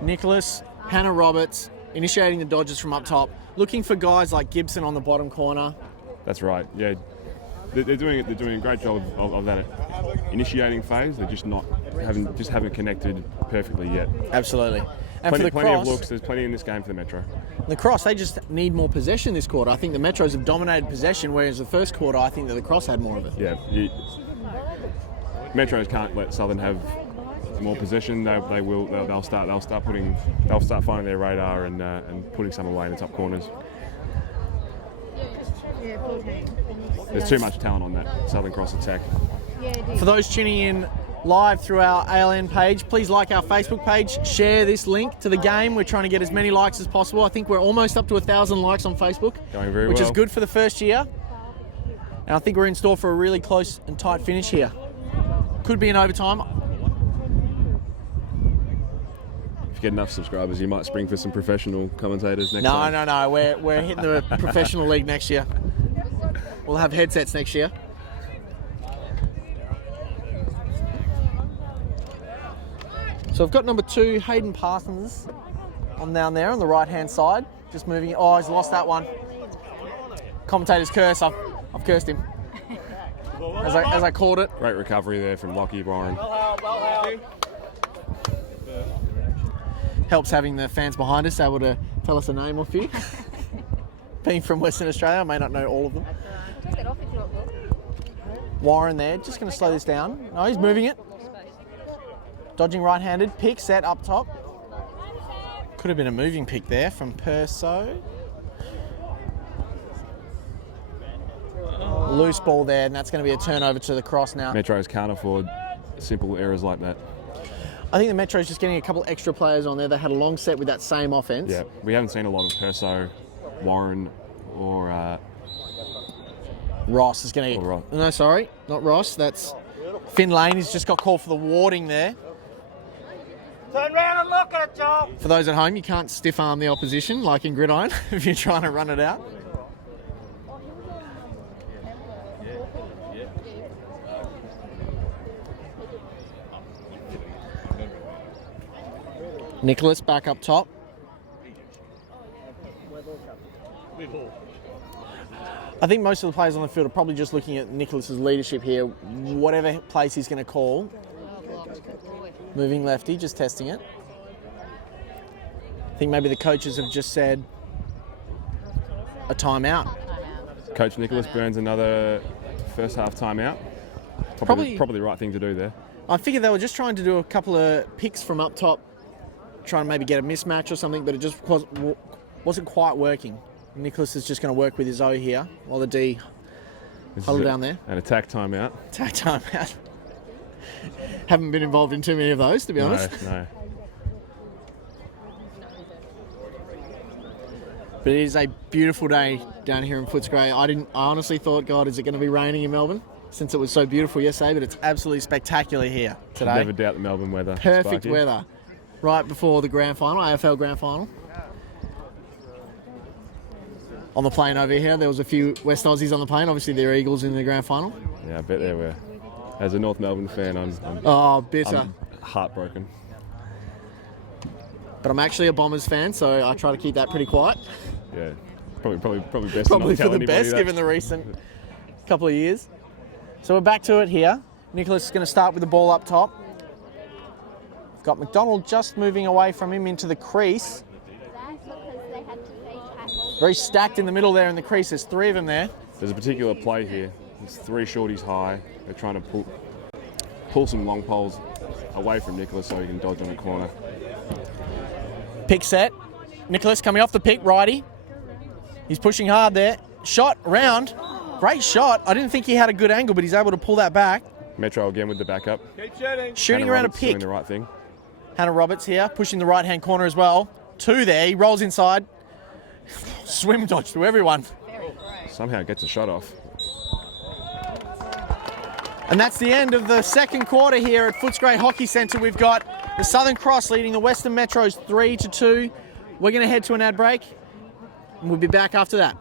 Nicholas, Hannah Roberts, initiating the dodges from up top, looking for guys like Gibson on the bottom corner. That's right. Yeah, they're doing a great job of that initiating phase. They're just haven't connected perfectly yet. Absolutely. And for the plenty Cross, of looks. There's plenty in this game for the Metro. the Cross, they just need more possession this quarter. I think the Metros have dominated possession, whereas the first quarter, I think that the Cross had more of it. Yeah, Metros can't let Southern have more possession. They'll start finding their radar and putting some away in the top corners. There's too much talent on that Southern Cross attack. For those tuning in live through our ALN page, please like our Facebook page, share this link to the game. We're trying to get as many likes as possible. I think we're almost up to 1,000 likes on Facebook, Going very which well. is good for the first year. And I think we're in store for a really close and tight finish here. Could be in overtime. If you get enough subscribers, you might spring for some professional commentators next No. time. We're hitting the professional league next year. We'll have headsets next year. So I've got number 2, Hayden Parsons, on down there on the right-hand side. Just moving it. Oh, he's lost that one. Commentator's curse. I've cursed him. As I called it. Great recovery there from Lockie Warren. Helps having the fans behind us able to tell us a name or few. Being from Western Australia, I may not know all of them. Take it off if not good. Warren there, just going to slow this down. No, he's moving it. Dodging right-handed, pick set up top. Could have been a moving pick there from Perso. Loose ball there, and that's going to be a turnover to the cross now. Metros can't afford simple errors like that. I think the Metro's just getting a couple extra players on there. They had a long set with that same offense. Yeah, we haven't seen a lot of Perso, Warren, or Ross is going to... No, sorry, not Ross. That's Finn Lane. He's just got called for the warding there. Turn round and look at it, Joel. For those at home, you can't stiff arm the opposition like in gridiron if you're trying to run it out. Nicholas back up top. I think most of the players on the field are probably just looking at Nicholas's leadership here. Whatever place he's going to call. Moving lefty, just testing it. I think maybe the coaches have just said a timeout. Coach Nicholas burns another first half timeout. Probably the right thing to do there. I figured they were just trying to do a couple of picks from up top, trying to maybe get a mismatch or something, but it just wasn't quite working. Nicholas is just going to work with his O here while the D huddle down there. An attack timeout. Attack timeout. Haven't been involved in too many of those, to be honest. No. But it is a beautiful day down here in Footscray. I honestly thought, God, is it going to be raining in Melbourne? Since it was so beautiful yesterday, but it's absolutely spectacular here today. Never doubt the Melbourne weather. Perfect Sparky. weather. Right before the grand final, AFL grand final. On the plane over here, there was a few West Aussies on the plane. Obviously, they're Eagles in the grand final. Yeah, I bet they were. As a North Melbourne fan, I'm bitter. Heartbroken. But I'm actually a Bombers fan, so I try to keep that pretty quiet. Yeah, probably best. Probably to for not tell the anybody best, that. given the recent couple of years. So we're back to it here. Nicholas is going to start with the ball up top. Got McDonald just moving away from him into the crease. Very stacked in the middle there in the crease. There's three of them there. There's a particular play here. There's three shorties high. They're trying to pull some long poles away from Nicholas so he can dodge on a corner. Pick set. Nicholas coming off the pick, righty. He's pushing hard there. Shot around. Great shot. I didn't think he had a good angle, but he's able to pull that back. Metro again with the backup. Keep shooting. Shooting Hannah around Roberts a pick. doing the right thing. Hannah Roberts here, pushing the right-hand corner as well. Two there. He rolls inside. Swim dodge to everyone. Somehow gets a shot off. And that's the end of the second quarter here at Footscray Hockey Centre. We've got the Southern Cross leading the Western Metros 3-2. We're going to head to an ad break, and we'll be back after that.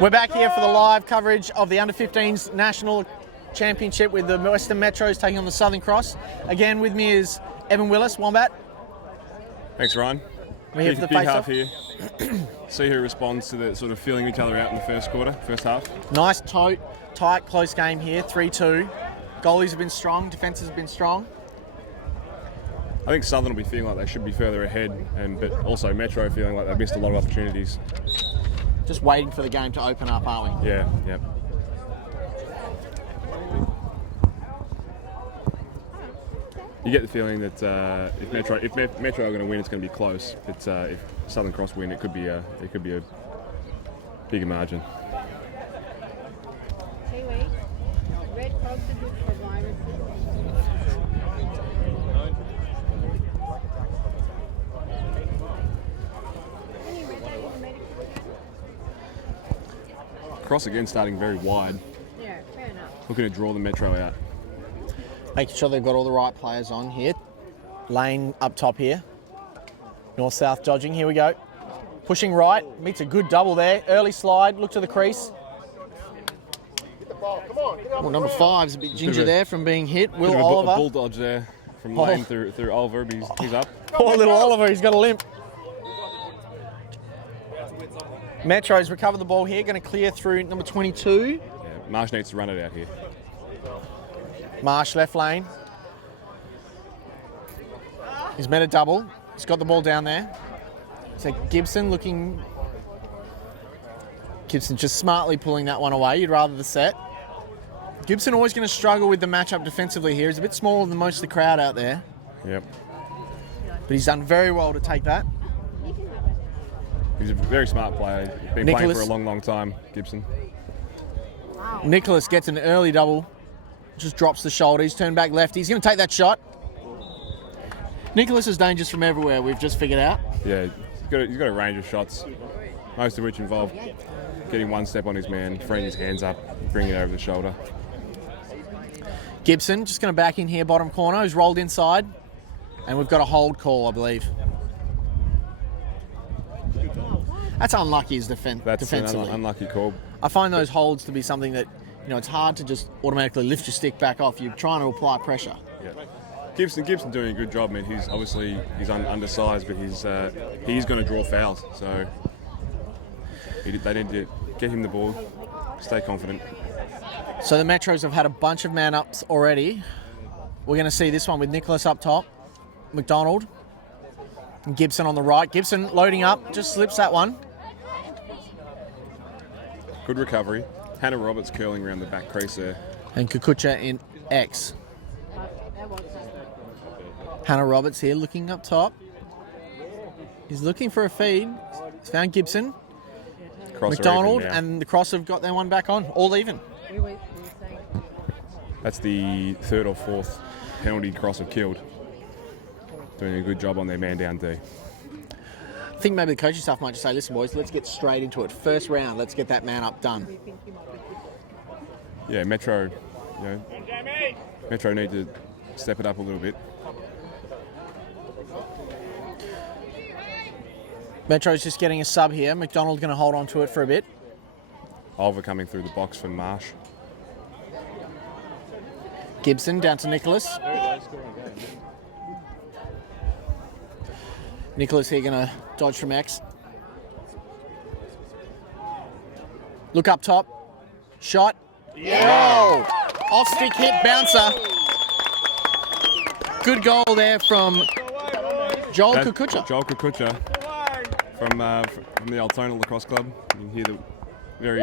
We're back here for the live coverage of the Under-15s National Championship with the Western Metros taking on the Southern Cross. Again, with me is Evan Willis, Wombat. Thanks, Ryan. We're here for the big face-off. half here. See who responds to the sort of feeling each other out in the first half. Nice, tight, close game here, 3-2. Goalies have been strong, defences have been strong. I think Southern will be feeling like they should be further ahead, but also Metro feeling like they've missed a lot of opportunities. Just waiting for the game to open up, aren't we? Yeah, yep. You get the feeling that if Metro are going to win, it's going to be close. But if Southern Cross win, it could be a bigger margin. Kiwi, red folks are good for viruses. Any red days in medical again? Cross again starting very wide, Yeah, fair enough. looking to draw the Metro out. Making sure they've got all the right players on here. Lane up top here. North-south dodging, here we go. Pushing right, meets a good double there. Early slide, look to the crease. Well, number 5's a bit ginger there from being hit. Will Bit of Oliver. a bull dodge there from Lane through Oliver. He's up. Poor little Oliver, he's got a limp. Metro's recover the ball here, going to clear through number 22. Yeah, Marsh needs to run it out here. Marsh left lane. He's made a double. He's got the ball down there. So Gibson looking... Gibson just smartly pulling that one away. You'd rather the set. Gibson always going to struggle with the matchup defensively here. He's a bit smaller than most of the crowd out there. Yep. But he's done very well to take that. He's a very smart player. Been playing for a long, long time, Gibson. Nicholas gets an early double. Just drops the shoulder. He's turned back left. He's going to take that shot. Nicholas is dangerous from everywhere, we've just figured out. Yeah, he's got a range of shots, most of which involve getting one step on his man, freeing his hands up, bringing it over the shoulder. Gibson just going to back in here, bottom corner. He's rolled inside. And we've got a hold call, I believe. That's unlucky as defensively. An unlucky call. I find those holds to be something that, it's hard to just automatically lift your stick back off. You're trying to apply pressure. Yeah. Gibson doing a good job, man. He's undersized, but he's going to draw fouls. So they need to get him the ball, stay confident. So the Metros have had a bunch of man-ups already. We're going to see this one with Nicholas up top, McDonald, and Gibson on the right. Gibson loading up, just slips that one. Good recovery. Hannah Roberts curling around the back crease there. And Kukucha in X. Hannah Roberts here looking up top. He's looking for a feed. He's found Gibson. McDonald and the Cross have got their one back on, all even. That's the third or fourth penalty Cross have killed. Doing a good job on their man down D. I think maybe the coaching staff might just say, listen boys, let's get straight into it. First round, let's get that man up done. Yeah, Metro need to step it up a little bit. Metro's just getting a sub here. McDonald's going to hold on to it for a bit. Oliver coming through the box for Marsh. Gibson down to Nicholas. Nicholas here going to dodge from X. Look up top. Shot. Yeah. Oh, off stick hit bouncer. Good goal there from Joel Kukucha. Joel Kukucha from the Altona Lacrosse Club. You can hear the very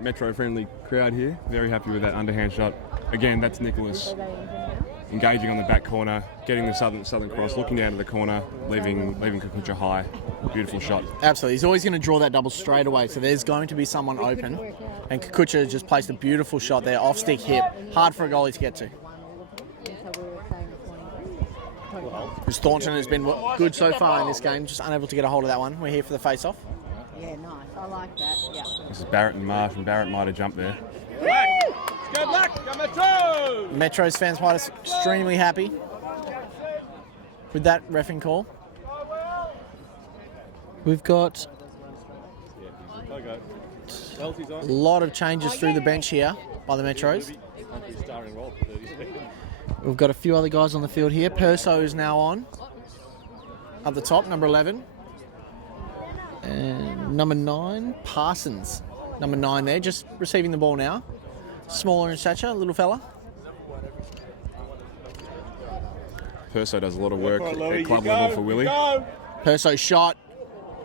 Metro-friendly crowd here. Very happy with that underhand shot. Again, that's Nicholas engaging on the back corner, getting the Southern Cross, looking down to the corner, leaving Kukucha high. Beautiful shot. Absolutely. He's always going to draw that double straight away, so there's going to be someone open. And Kukucha just placed a beautiful shot there, off-stick hit. Hard for a goalie to get to. Thornton has been good so far in this game, just unable to get a hold of that one. We're here for the face-off. Yeah, nice. I like that. Yeah. This is Barrett and Marsh, and Barrett might have jumped there. Go Black! Go Metro! Metros fans might be extremely happy with that reffing call. We've got A lot of changes through the bench here by the Metros. We've got a few other guys on the field here. Perso is now on at the top, number 11. And number 9, Parsons. Number 9 there, just receiving the ball now. Smaller in stature, little fella. Perso does a lot of work at club level for Willie. Perso shot.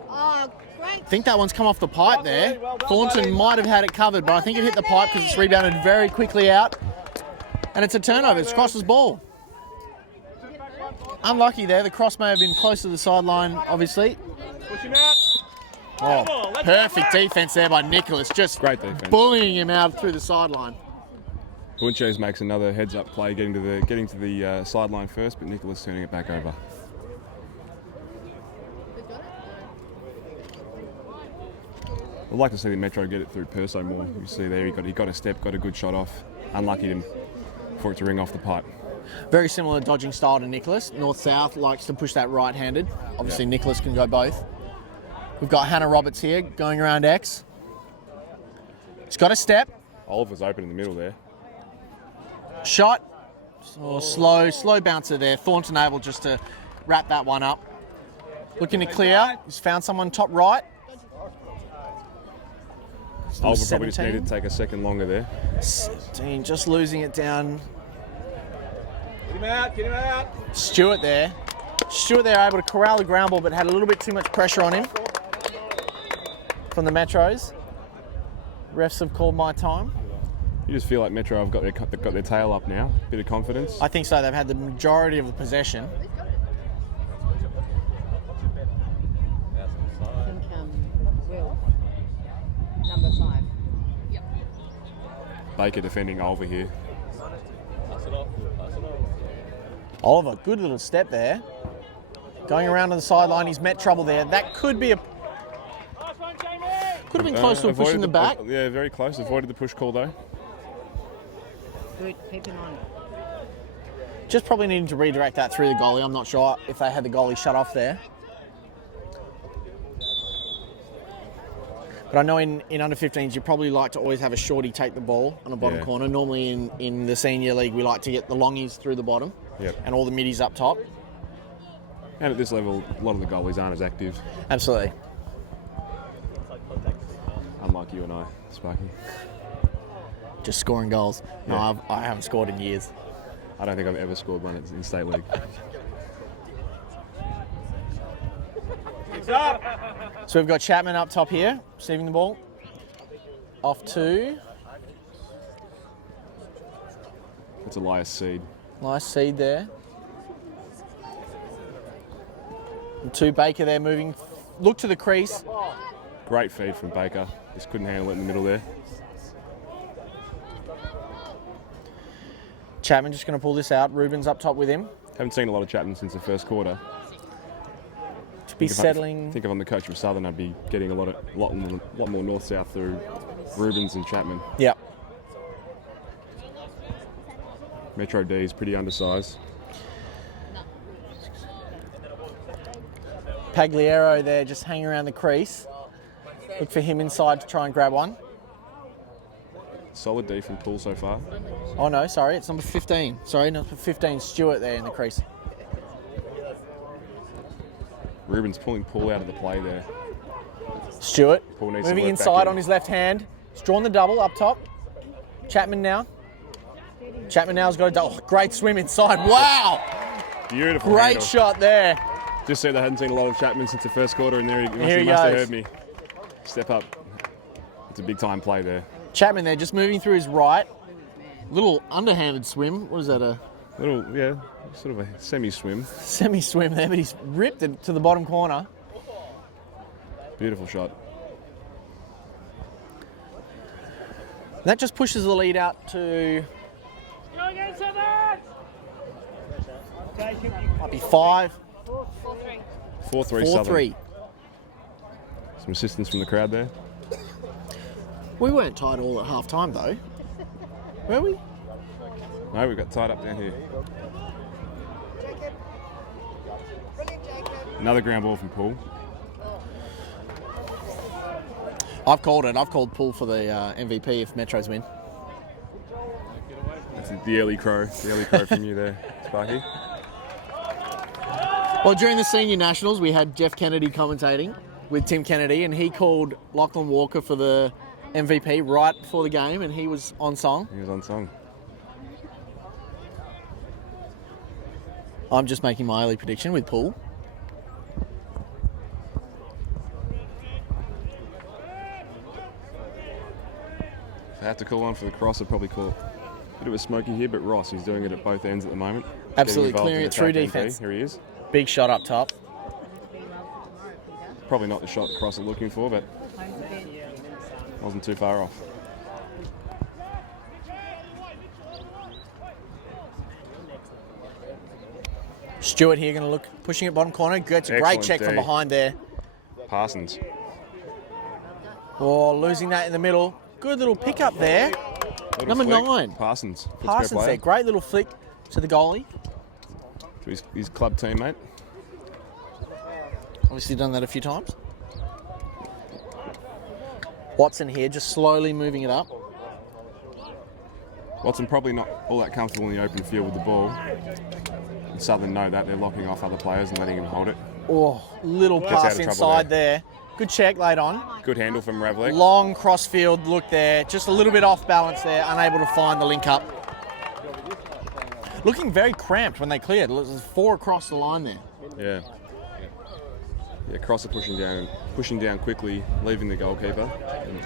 Oh, great. I think that one's come off the pipe there. Thornton might have had it covered, but I think it hit the pipe because it's rebounded very quickly out. And it's a turnover. It's Cross's ball. Unlucky there. The cross may have been close to the sideline, obviously. Push him out. Oh, perfect defense there by Nicholas. Just Great defense. bullying him out through the sideline. Bunches makes another heads-up play, getting to the sideline first, but Nicholas turning it back over. I'd like to see the Metro get it through Perso more. You see there, he got a step, got a good shot off. Unlucky for it to ring off the pipe. Very similar dodging style to Nicholas. North-south, likes to push that right-handed. Obviously, Nicholas can go both. We've got Hannah Roberts here going around X. He's got a step. Oliver's open in the middle there. Shot. Oh, slow bouncer there. Thornton able just to wrap that one up. Looking to clear. He's found someone top right. Oliver probably just needed to take a second longer there. 17, just losing it down. Get him out. Stewart there able to corral the ground ball, but had a little bit too much pressure on him from the Metros. Refs have called my time. You just feel like Metro have got their tail up now. Bit of confidence. I think so. They've had the majority of the possession. I think Will, number 5. Baker defending Oliver here. Oliver, good little step there. Going around to the sideline, he's met trouble there. That could have been close to pushing the back. Yeah, very close. Avoided the push call though. Good, keep him on. Just probably needing to redirect that through the goalie. I'm not sure if they had the goalie shut off there. But I know in under 15s, you probably like to always have a shorty take the ball on the bottom corner. Normally in the senior league, we like to get the longies through the bottom and all the middies up top. And at this level, a lot of the goalies aren't as active. Absolutely. Unlike you and I, Sparky. Just scoring goals. No, I haven't scored in years. I don't think I've ever scored one in state league. So we've got Chapman up top here, receiving the ball. Off to... It's Elias Seed. Nice seed there. And to Baker there moving. Look to the crease. Great feed from Baker. Just couldn't handle it in the middle there. Chapman just going to pull this out. Ruben's up top with him. Haven't seen a lot of Chapman since the first quarter. To be settling. I think if I'm the coach of Southern, I'd be getting a lot more north-south through Rubens and Chapman. Yep. Metro D is pretty undersized. Pagliaro there just hanging around the crease. Look for him inside to try and grab one. Solid D from Poole so far. Oh no, sorry, it's number 15. Sorry, number 15, Stewart there in the crease. Rubens pulling Poole out of the play there. Stewart Poole needs to moving work back inside in. on his left hand. He's drawn the double up top. Chapman now. Chapman now's got a double. Great swim inside. Wow! Beautiful Great handle. shot there. Just said I hadn't seen a lot of Chapman since the first quarter, and there he Here he must have goes. heard me. Step up. It's a big time play there. Chapman there just moving through his right. Little underhanded swim. What is that, a Little, sort of a semi-swim. semi-swim there, but he's ripped it to the bottom corner. Beautiful shot. That just pushes the lead out to... Might be 5. 4-3 Southern. 4-3. Some assistance from the crowd there. We weren't tied all at half time though. Were we? No, we got tied up down here. Another ground ball from Poole. I've called it. I've called Poole for the MVP if Metros win. That's the early crow from you there, Sparky. Well, during the senior nationals, we had Jeff Kennedy commentating with Tim Kennedy, and he called Lachlan Walker for the MVP right before the game, and he was on song. He was on song. I'm just making my early prediction with Poole. If I had to call one for the cross, I'd probably call a bit of a smoky here, but Ross, he's doing it at both ends at the moment. Absolutely, Getting involved clearing in it through attack defence. Here he is. Big shot up top. Probably not the shot the cross are looking for, but wasn't too far off. Stewart here going to look, pushing it bottom corner. Gets a great Excellent check from D. behind there. Parsons. Oh, losing that in the middle. Good little pick up there. Little Number flick. 9. Parsons. Parsons there. Great little flick to the goalie. To his club teammate. Obviously done that a few times. Watson here just slowly moving it up. Watson probably not all that comfortable in the open field with the ball. And Southern know that. They're locking off other players and letting him hold it. Oh, little Gets out pass of trouble inside there. Good check late on. Good handle from Ravlik. Long crossfield look there. Just a little bit off balance there. Unable to find the link up. Looking very cramped when they cleared. There's 4 across the line there. Yeah. Yeah, Crosser pushing down quickly, leaving the goalkeeper, and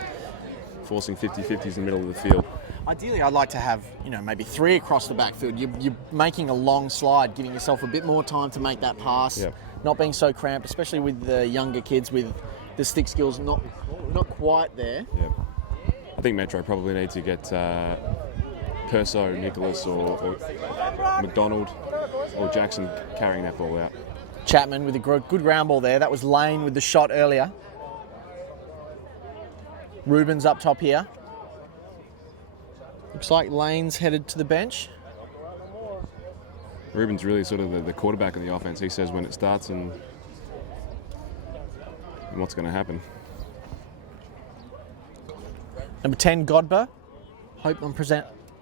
forcing 50-50s in the middle of the field. Ideally, I'd like to have, maybe 3 across the backfield. You're making a long slide, giving yourself a bit more time to make that pass. Yep. Not being so cramped, especially with the younger kids with the stick skills not quite there. Yeah. I think Metro probably need to get Perso, Nicholas, or McDonald or Jackson carrying that ball out. Chapman with a good ground ball there. That was Lane with the shot earlier. Rubens up top here. Looks like Lane's headed to the bench. Ruben's really sort of the quarterback of the offense. He says when it starts and what's going to happen. Number 10, Godber. Hope I'm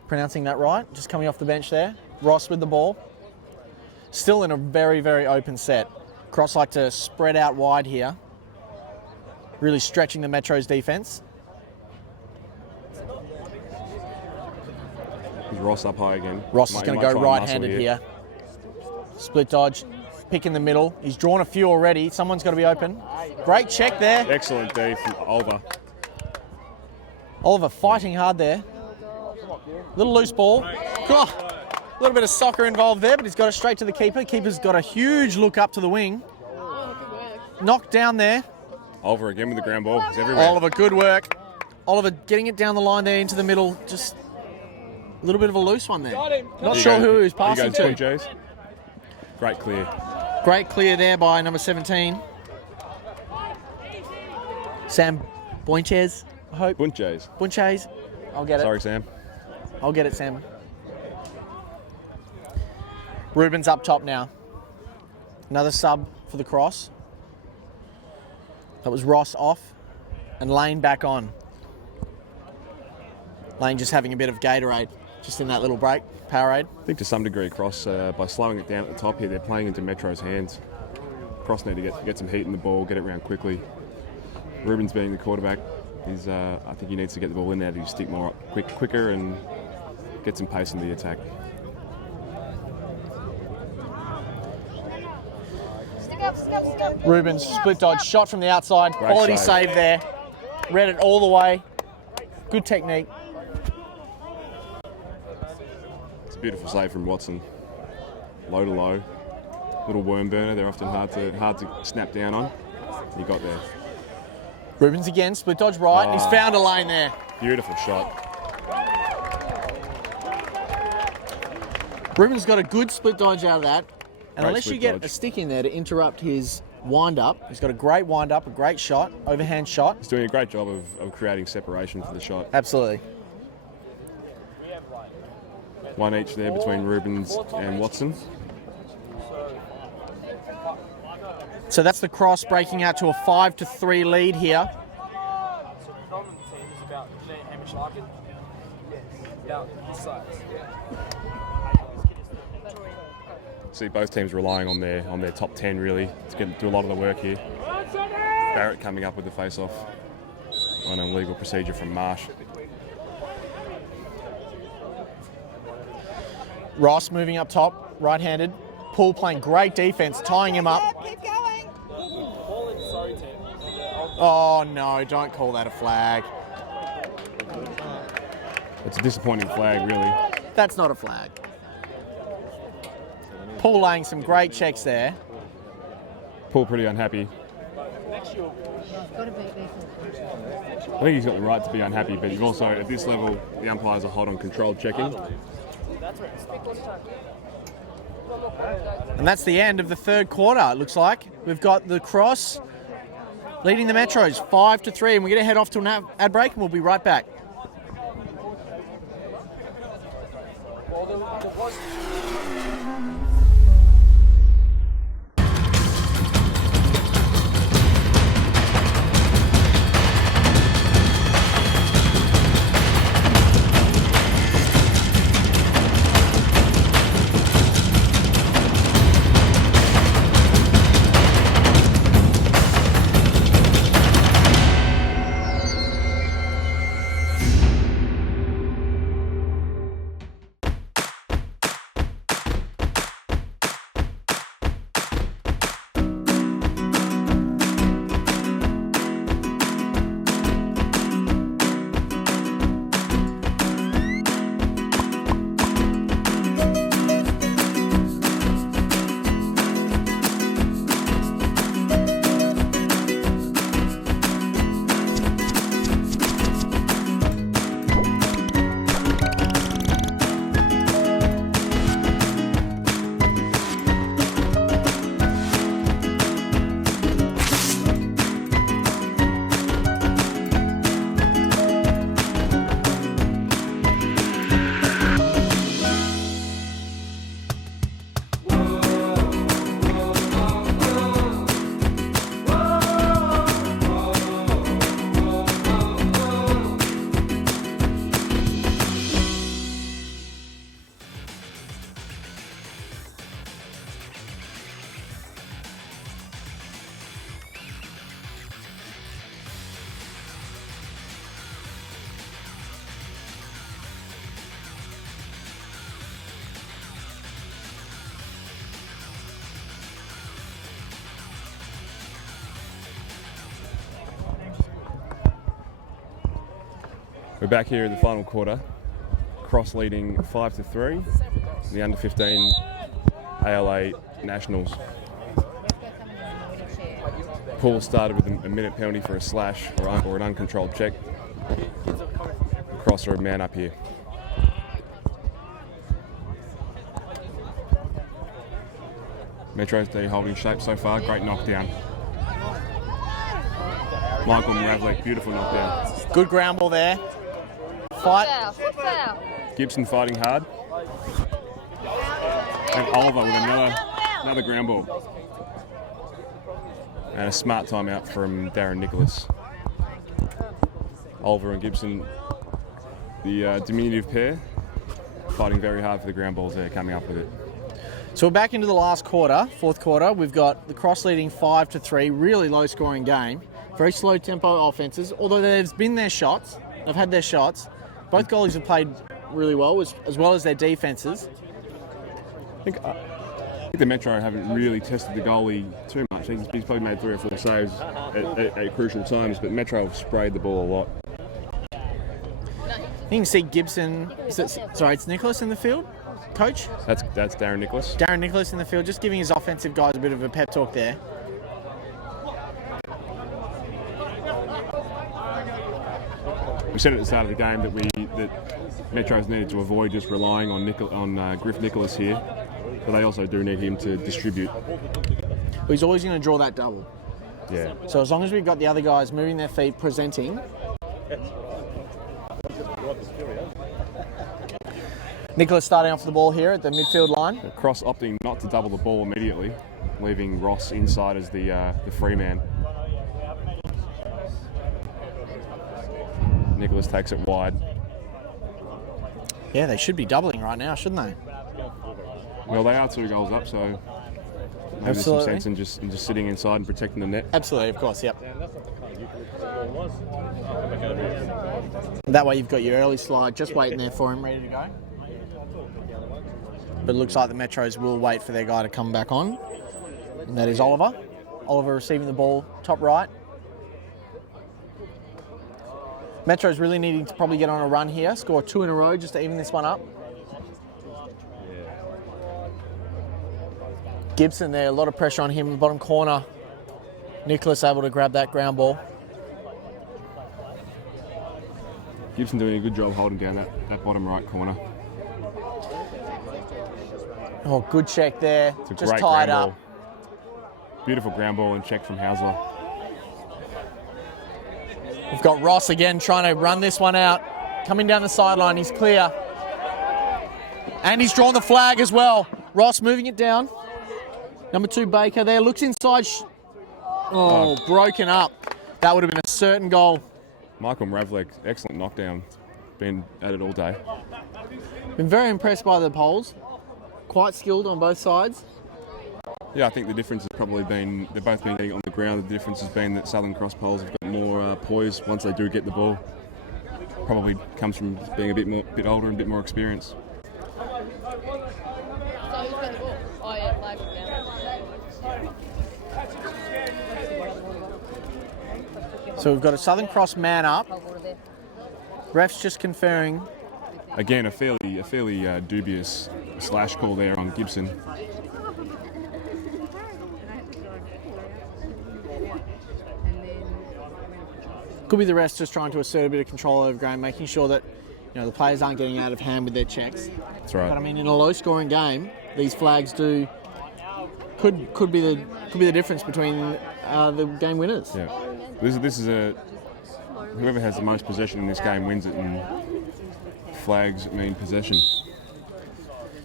pronouncing that right. Just coming off the bench there. Ross with the ball. Still in a very, very open set. Cross like to spread out wide here. Really stretching the Metro's defence. Is Ross up high again? Ross is going to go right-handed here. Split dodge. Pick in the middle. He's drawn a few already. Someone's got to be open. Great check there. Excellent D from Oliver. Oliver fighting hard there. Little loose ball. Oh, a little bit of soccer involved there, but he's got it straight to the keeper. Keeper's got a huge look up to the wing. Knocked down there. Oliver again with the ground ball. He's everywhere. Oliver, good work. Oliver getting it down the line there into the middle. Just a little bit of a loose one there. Not sure who he was passing to. Jays. Great clear. Great clear there by number 17. Sam Boinches, I hope. Bunches. Bunches. I'll get it. Sorry, Sam. I'll get it, Sam. Rubens up top now. Another sub for the cross. That was Ross off and Lane back on. Lane just having a bit of Gatorade just in that little break, Powerade. I think to some degree, Cross, by slowing it down at the top here, they're playing into Metro's hands. Cross need to get some heat in the ball, get it around quickly. Rubens being the quarterback, I think he needs to get the ball in there to stick more quicker and get some pace in the attack. Rubens, split dodge, shot from the outside. Great Quality save. save there. Read it all the way. Good technique. It's a beautiful save from Watson. Low to low. Little worm burner, they're often hard to snap down on. He got there. Rubens again, split dodge right. He's found a lane there. Beautiful shot. Rubens got a good split dodge out of that. And Great unless you split get dodge. a stick in there to interrupt his wind-up, he's got a great wind-up, a great shot, overhand shot. He's doing a great job of creating separation for the shot. Absolutely. One each there between Rubens and Watson. So that's the cross breaking out to a 5-3 lead here. See both teams relying on their top 10 really to do a lot of the work here. Barrett coming up with the face-off on an illegal procedure from Marsh. Ross moving up top, right-handed. Paul playing great defense, tying him up. Keep going. Oh no, don't call that a flag. It's a disappointing flag, really. That's not a flag. Paul laying some great checks there. Paul pretty unhappy. Got to be decent. I think he's got the right to be unhappy, but you've also, at this level, the umpires are hot on controlled checking. And that's the end of the third quarter, it looks like. We've got the Cross leading the Metros 5-3, and we're going to head off to an ad break, and we'll be right back. We're back here in the final quarter. Cross leading 5-3. The under 15 ALA Nationals. Paul started with a minute penalty for a slash or an uncontrolled check. Cross are a man up here. Metro's D holding shape so far. Great knockdown. Michael Mravlik, beautiful knockdown. Good ground ball there. Fight. Foot foul. Gibson fighting hard. And Oliver with another ground ball. And a smart timeout from Darren Nicholas. Oliver and Gibson, the diminutive pair, fighting very hard for the ground balls there, coming up with it. So we're back into the last quarter, fourth quarter. We've got the Cross leading 5-3, really low scoring game. Very slow tempo offences, although there's been their shots. They've had their shots. Both goalies have played really well, as well as their defences. I think the Metro haven't really tested the goalie too much. He's probably made 3 or 4 saves at crucial times, but Metro have sprayed the ball a lot. You can see Gibson, it's Nicholas in the field, coach? That's Darren Nicholas. Darren Nicholas in the field, just giving his offensive guys a bit of a pep talk there. We said at the start of the game that Metro's needed to avoid just relying on Griff Nicholas here, but they also do need him to distribute. But he's always going to draw that double. Yeah. So as long as we've got the other guys moving their feet, presenting. Nicholas starting off the ball here at the midfield line. Cross opting not to double the ball immediately, leaving Ross inside as the free man. Nicholas takes it wide. Yeah, they should be doubling right now, shouldn't they? Well, they are 2 goals up, so maybe there's some Absolutely. sense in just sitting inside and protecting the net. Absolutely, of course, yep. That way you've got your early slide just waiting there for him, ready to go. But it looks like the Metros will wait for their guy to come back on. And that is Oliver. Oliver receiving the ball top right. Metros really needing to probably get on a run here, score 2 in a row just to even this one up. Gibson there, a lot of pressure on him, bottom corner. Nicholas able to grab that ground ball. Gibson doing a good job holding down that bottom right corner. Oh, good check there. It's a Just great tied ground up. ball. Beautiful ground ball and check from Hausler. We've got Ross again trying to run this one out. Coming down the sideline, he's clear. And he's drawn the flag as well. Ross moving it down. Number 2, Baker there, looks inside. Broken up. That would have been a certain goal. Michael Mravlik, excellent knockdown. Been at it all day. Been very impressed by the poles. Quite skilled on both sides. Yeah, I think the difference has probably been, they've both been getting on the ground. The difference has been that Southern Cross poles have got more poise once they do get the ball. Probably comes from just being a bit older and a bit more experienced. So who's got the ball? Oh yeah, flag down. So we've got a Southern Cross man up. Ref's just conferring. Again, a fairly dubious slash call there on Gibson. Could be the rest just trying to assert a bit of control over game, making sure that the players aren't getting out of hand with their checks. That's right. But I mean, in a low-scoring game, these flags could be the difference between the game winners. Yeah. This is whoever has the most possession in this game wins it, and flags mean possession.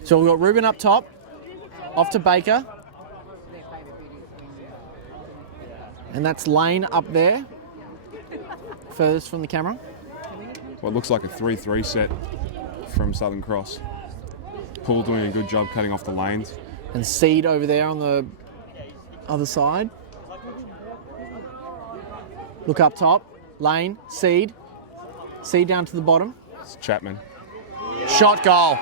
So we've got Ruben up top, off to Baker. And that's Lane up there, furthest from the camera. What looks like a 3-3 set from Southern Cross. Paul doing a good job cutting off the lanes. And Seed over there on the other side. Look up top, Lane, Seed. Seed down to the bottom. It's Chapman. Shot goal.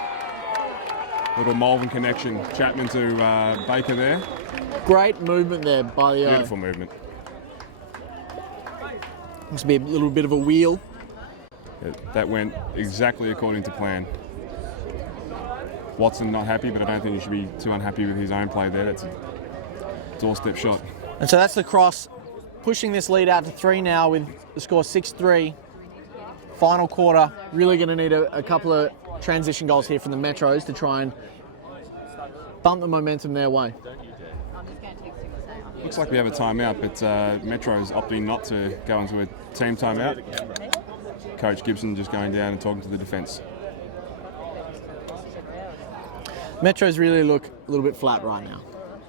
Little Malvern connection. Chapman to Baker there. Great movement there by the... Beautiful movement. Must be a little bit of a wheel. That went exactly according to plan. Watson not happy, but I don't think he should be too unhappy with his own play there. That's a doorstep shot. And so that's the Cross pushing this lead out to 3 now with the score 6-3. Final quarter, really going to need a couple of transition goals here from the Metros to try and bump the momentum their way. Looks like we have a timeout, but Metro's opting not to go into a team timeout. Coach Gibson just going down and talking to the defence. Metros really look a little bit flat right now.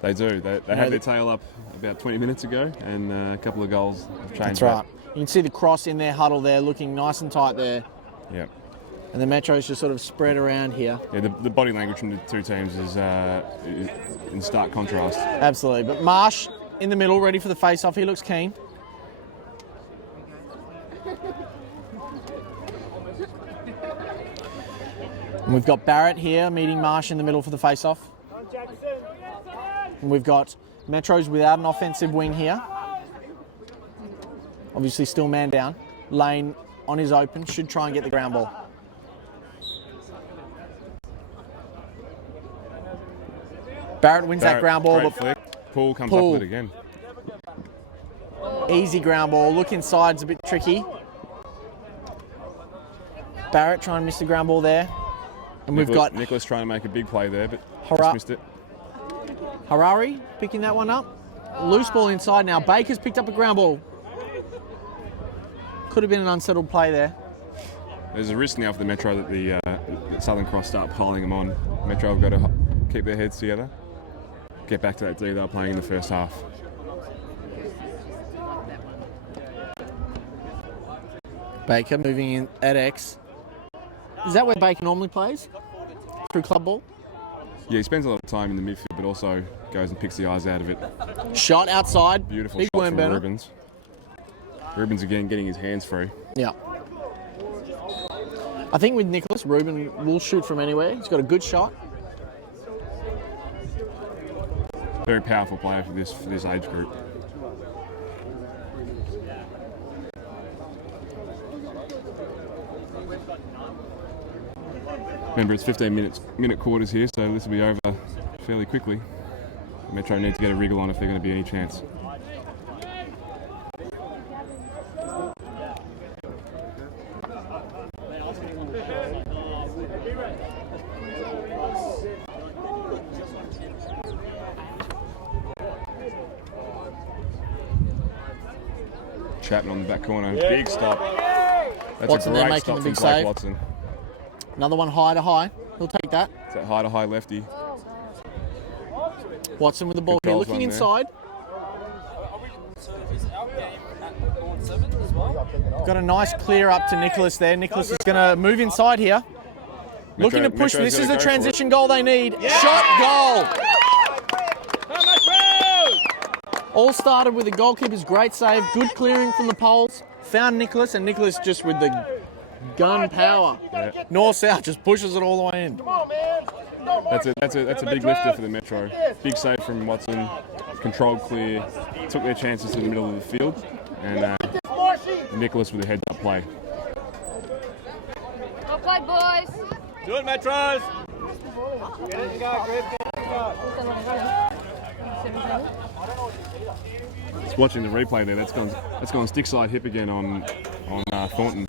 They do. They had their tail up about 20 minutes ago, and a couple of goals have changed. That's right. You can see the Cross in their huddle there, looking nice and tight there. Yeah. And the Metros just sort of spread around here. Yeah, the body language from the two teams is in stark contrast. Absolutely. But Marsh in the middle, ready for the face-off. He looks keen. And we've got Barrett here meeting Marsh in the middle for the face-off. And we've got Metros without an offensive wing here. Obviously still man down. Lane on his open, should try and get the ground ball. Barrett wins that ground ball. Great But flick. Paul comes Paul. up with it again. easy ground ball. Look inside's a bit tricky. Barrett trying to miss the ground ball there. And we've got Nicholas trying to make a big play there, but Hurrah. just missed it. Harari picking that one up. Loose ball inside now. Baker's picked up a ground ball. Could have been an unsettled play there. There's a risk now for the Metro that that Southern Cross start piling them on. Metro have got to keep their heads together. Get back to that D they were playing in the first half. Baker moving in at X. Is that where Baker normally plays? Through club ball? Yeah, he spends a lot of time in the midfield, but also goes and picks the eyes out of it. Shot outside. Beautiful Big shot worm from better. Rubens. Rubens again getting his hands free. Yeah. I think with Nicholas, Ruben will shoot from anywhere. He's got a good shot. Very powerful player for this age group. Remember, it's 15-minute quarters here, so this will be over fairly quickly. Metro need to get a wriggle on if they're going to be any chance. Chapman on the back corner, big stop. That's Watson a there great making stop the from big Blake save. Watson. Another one high to high. He'll take that. It's that high to high lefty. Watson with the ball here, Controls looking one there. inside. Got a nice clear up to Nicholas there. Nicholas is going to move inside here. Looking to push. Metro's This gonna is the go for transition goal they need. Shot goal. All started with the goalkeeper's great save. Good clearing from the poles. Found Nicholas, and Nicholas just with the gun power. Yeah. North-south just pushes it all the way in. That's a big lifter for the Metro. Big save from Watson, controlled clear, took their chances to the middle of the field, and Nicholas with a heads-up play. Well played, boys. Do it, Metros. Get it, go, Griff. Get it, go. Just watching the replay there, that's gone stick side hip again on Thornton.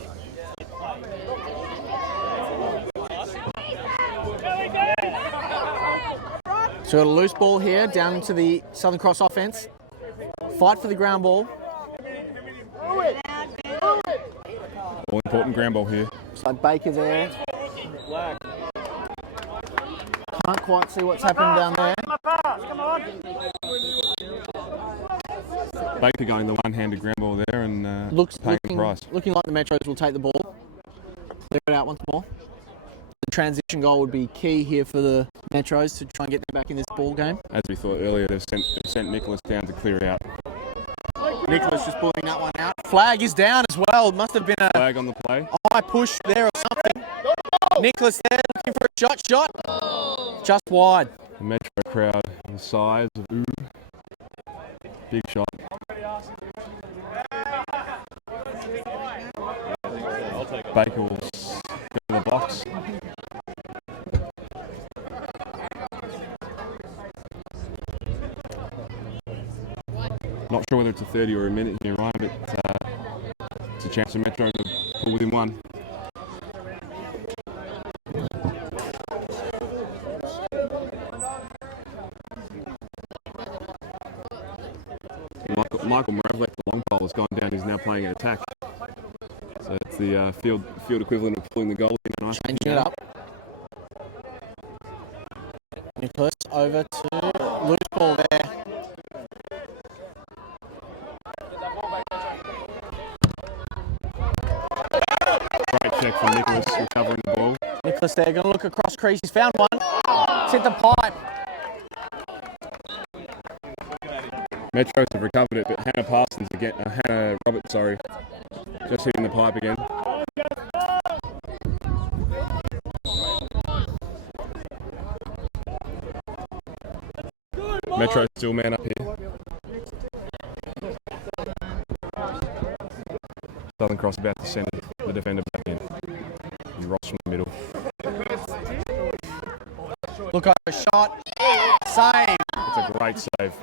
So got a loose ball here down into the Southern Cross offense. Fight for the ground ball. All important ground ball here. So Baker there. Can't quite see what's happening down there. Come on. Baker going the one-handed ground ball there and paying the price. Looking like the Metros will take the ball. Clear it out once more. The transition goal would be key here for the Metros to try and get them back in this ball game. As we thought earlier, they've sent Nicholas down to clear it out. Nicholas just pulling that one out. Flag is down as well. Must have been a Flag on the play. high push there or something. Nicholas there looking for a shot. Just wide. The Metro crowd, the size of ooh. Big shot. Baker will go to the box. Not sure whether it's a 30 or a minute here, Ryan, but it's a chance for Metro to pull within one. Michael Moravlek, the long pole, has gone down. He's now playing an attack. So it's the field equivalent of pulling the goal in. Changing it up. Nicholas over to loose ball there. Great check from Nicholas, recovering the ball. Nicholas there, going to look across crease. He's found one. It's hit the pipe. Metros have recovered it, but Hannah Roberts, just hitting the pipe again. Metro still man up here. Southern Cross about to send the defender back in. And Ross from the middle. Look over, shot. Save. It's a great save.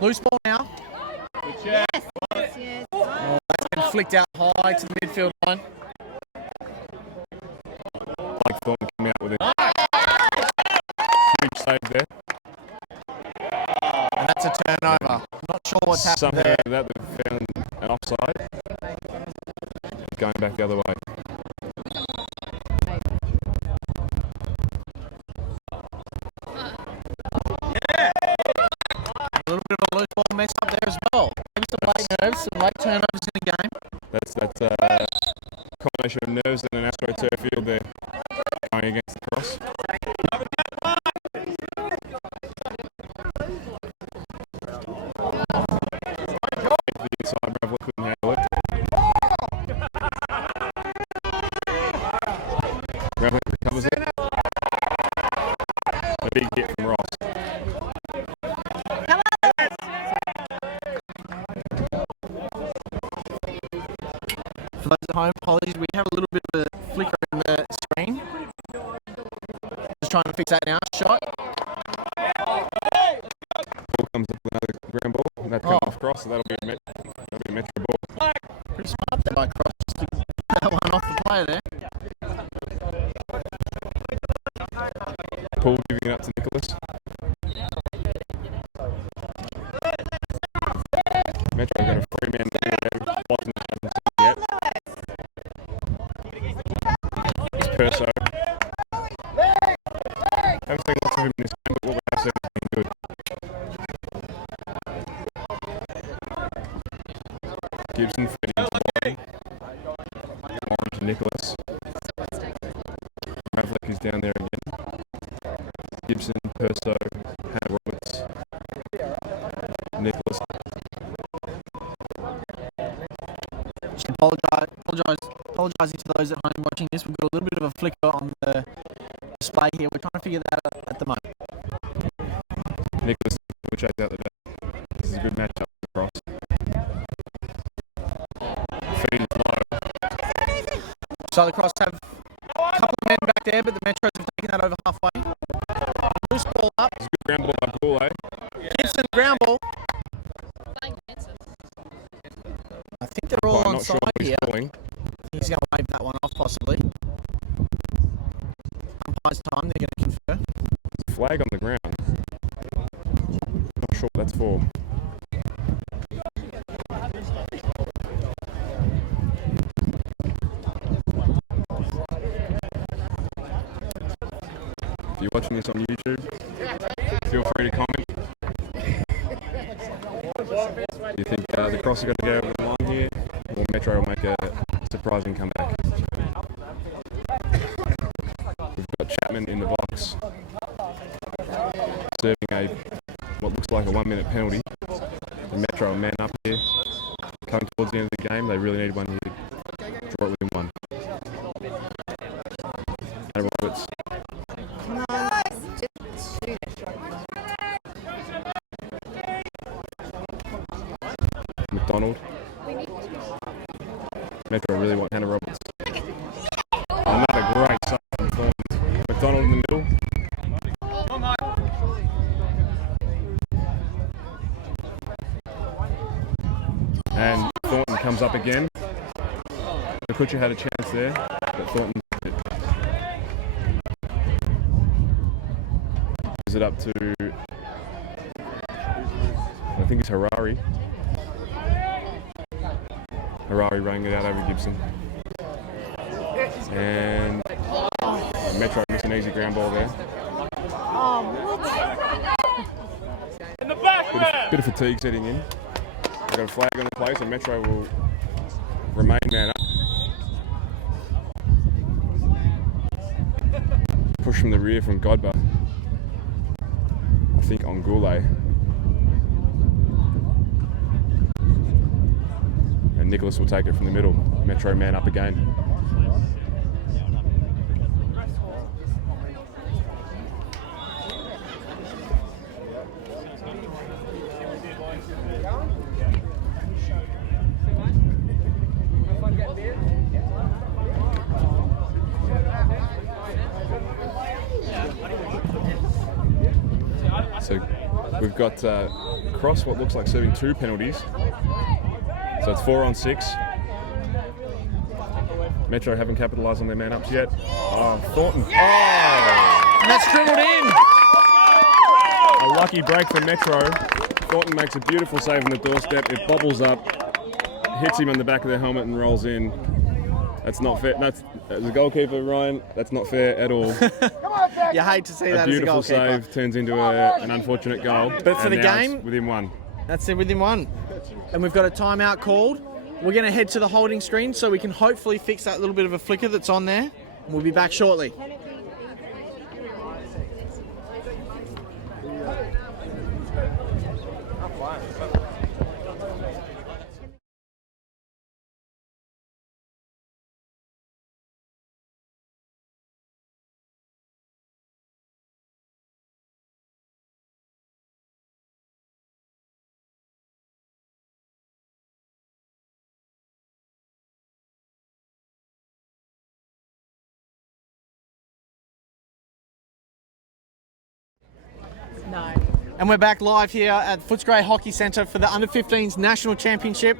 Loose ball now. Yes. Oh, that's been flicked out high to the midfield line. Blake Thornton coming out with a huge save there. And that's a turnover. Not sure what's happened Somehow there. that they've found an offside. Going back the other way. A little bit of a loose ball mess up there as well. Maybe some late nerves, some late turnovers in the game. That's combination of nerves and an AstroTurf field there going against the Cross. The inside Bravler couldn't handle it. Bravler recovers it. A big hit from Ross. For those at home, apologies, we have a little bit of a flicker in the screen. Just trying to fix that now. Shot. Ball comes up with another ground ball, and that comes off Cross, so that'll be a Metro ball. Pretty smart there by Cross, just to get that one off the player there. Paul giving it up to Nicholas. Metro got a free man there. Watson hasn't seen yet. It's Perso. Haven't seen lots of him in this game, but what we have seen has been good. Gibson feeding into Warren. Warren to Nicholas. Ravlik is down there again. Gibson, Perso, Hannah Roberts, Nicholas. Apologising to those at home watching this. We've got a little bit of a flicker on the display here. We're trying to figure that out at the moment. Nicholas will chase out the back. This is a good matchup for Cross. Feed is low. So the Cross have a couple of men back there, but the Metros have taken that over halfway. Loose ball up. It's a good ground ball by Goulay. Gibson ground ball. I think they're all I'm on not sure side what he's here. calling. He's going to wave that one off possibly. Umpire's time, they're going to confer. There's a flag on the ground. Not sure what that's for. If you're watching this on YouTube, feel free to comment. Do you think the Cross are going to go over the line here, or Metro will make a surprising comeback? We've got Chapman in the box, serving what looks like a 1 minute penalty. The Metro are man up here, coming towards the end of the game. They really need one here to draw it within one. Hannah Roberts. McDonald. Metro really want Hannah Roberts. Another great save from Thornton. McDonald in the middle. And Thornton comes up again. McCutcheon had a chance there, but Thornton gives it up to, I think it's Harari. Harari running it out over Gibson. And Metro missing an easy ground ball there. In the back, Bit of fatigue setting in. We've got a flag on the place and Metro will remain man up. Push from the rear from Godber. I think on Goulay. And Nicholas will take it from the middle. Metro man up again. So we've got Cross what looks like serving 2 penalties. So it's 4 on 6. Metro haven't capitalised on their man ups yet. Oh, Thornton. Oh! And that's dribbled in. A lucky break from Metro. Thornton makes a beautiful save on the doorstep. It bobbles up, hits him on the back of the helmet and rolls in. That's not fair. That's as a goalkeeper, Ryan. That's not fair at all. You hate to see A that as a beautiful goalkeeper. save turns into an unfortunate goal. But for And the now game- it's within 1. That's it within 1. And we've got a timeout called. We're going to head to the holding screen so we can hopefully fix that little bit of a flicker that's on there. We'll be back shortly. No. And we're back live here at Footscray Hockey Centre for the Under-15s National Championship.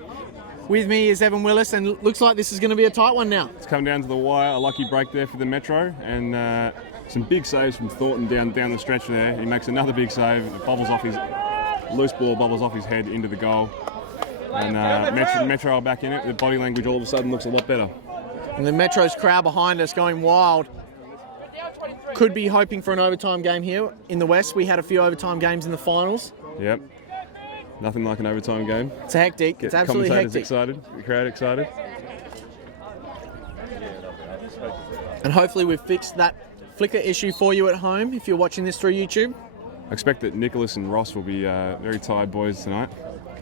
With me is Evan Willis, and looks like this is going to be a tight one now. It's come down to the wire. A lucky break there for the Metro, and some big saves from Thornton down the stretch there. He makes another big save. It bubbles off his loose ball, bubbles off his head into the goal. And Metro are back in it. The body language all of a sudden looks a lot better. And the Metro's crowd behind us going wild. Could be hoping for an overtime game here. In the West, we had a few overtime games in the finals. Yep. Nothing like an overtime game. It's hectic. It's absolutely commentators hectic. Excited. The crowd excited. And hopefully we've fixed that flicker issue for you at home if you're watching this through YouTube. I expect that Nicholas and Ross will be very tired boys tonight.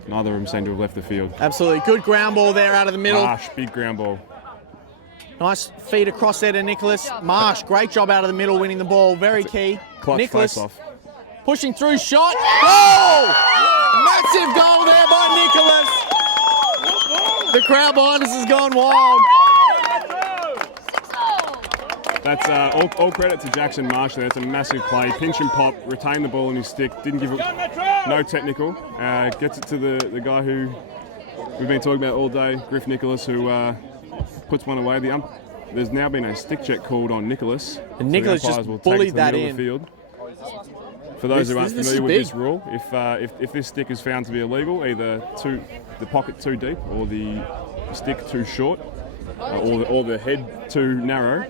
Neither of them seem to have left the field. Absolutely. Good ground ball there out of the middle. Marsh, big ground ball. Nice feed across there to Nicholas. Marsh, great job out of the middle, winning the ball. Very key. Clutch Nicholas face-off. pushing through, shot. Goal! Massive goal there by Nicholas. The crowd behind us has gone wild. That's all credit to Jackson Marsh there. It's a massive play. Pinch and pop, retain the ball in his stick. Didn't give it, no technical. Gets it to the guy who we've been talking about all day, Griff Nicholas, who puts one away. There's now been a stick check called on Nicholas. And Nicholas just bullied that in. Field. For those who aren't This is familiar with big. this rule, if this stick is found to be illegal, either the pocket too deep or the stick too short, or the head too narrow,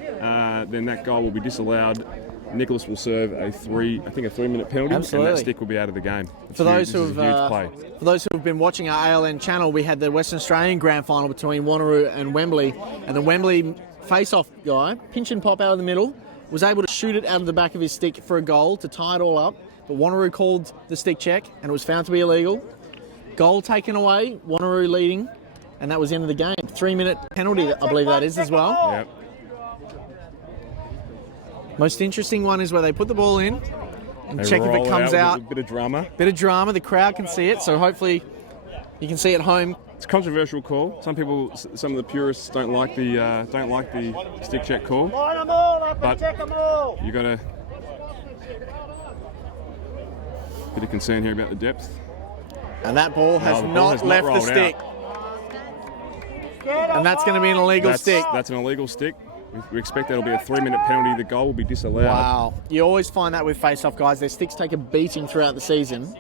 then that goal will be disallowed. Nicholas will serve a 3-minute penalty, Absolutely. and that stick will be out of the game. For those This is a huge play. for those who have been watching our ALN channel, we had the Western Australian Grand Final between Wanneroo and Wembley, and the Wembley face-off guy, pinch and pop out of the middle, was able to shoot it out of the back of his stick for a goal to tie it all up. But Wanneroo called the stick check, and it was found to be illegal. Goal taken away, Wanneroo leading, and that was the end of the game. 3-minute penalty, I believe that is as well. Yep. Most interesting one is where they put the ball in and They check if roll it comes with out. A bit of drama. Bit of drama, the crowd can see it, so hopefully you can see at home. It's a controversial call. Some of the purists don't like the stick check call. Line them all up But and check them all. You got a bit of concern here about the depth. And that ball has the ball not has not left the rolled stick. And that's going to be an illegal stick. That's an illegal stick. We expect that'll be a 3-minute penalty. The goal will be disallowed. Wow. You always find that with face-off guys. Their sticks take a beating throughout the season.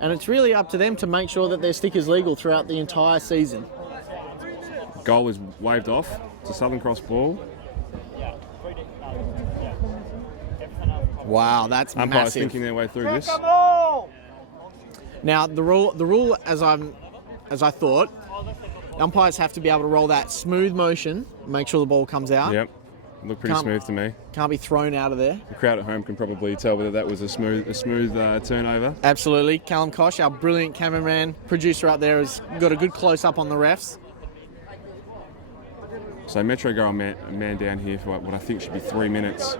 And it's really up to them to make sure that their stick is legal throughout the entire season. Goal is waved off. It's a Southern Cross ball. Wow, that's Umpires massive. thinking their way through Check this. them all. Now, the rule as I thought, umpires have to be able to roll that smooth motion, make sure the ball comes out. Yep. Looked pretty Can't- smooth to me. Can't be thrown out of there. The crowd at home can probably tell whether that was a smooth turnover. Absolutely. Callum Kosh, our brilliant cameraman, producer up there, has got a good close-up on the refs. So Metro go a man down here for what I think should be 3 minutes.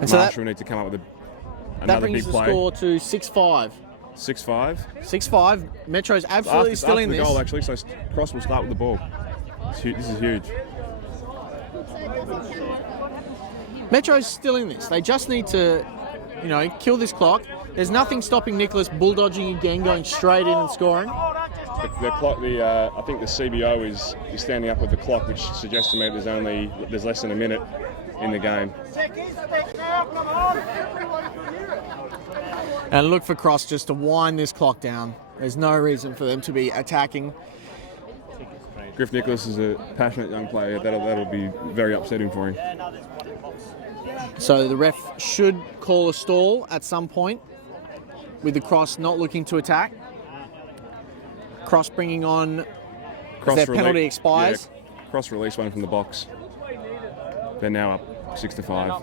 And so Marshall will need to come up with that another brings big the play. score to 6-5. 6-5. 6-5. Metro's absolutely still after in the this. goal, actually, so Cross will start with the ball. This is huge. Metro's still in this. They just need to, kill this clock. There's nothing stopping Nicholas bulldodging again, going straight in and scoring. The clock, I think the CBO is standing up with the clock, which suggests to me there's less than a minute in the game. Check his stick now, come on. Everybody can hear it. And look for Cross just to wind this clock down. There's no reason for them to be attacking. Griff Nicholas is a passionate young player. That'll be very upsetting for him. So the ref should call a stall at some point with the Cross not looking to attack. Cross bringing on their penalty expires. Yeah, cross release one from the box. They're now up 6-5.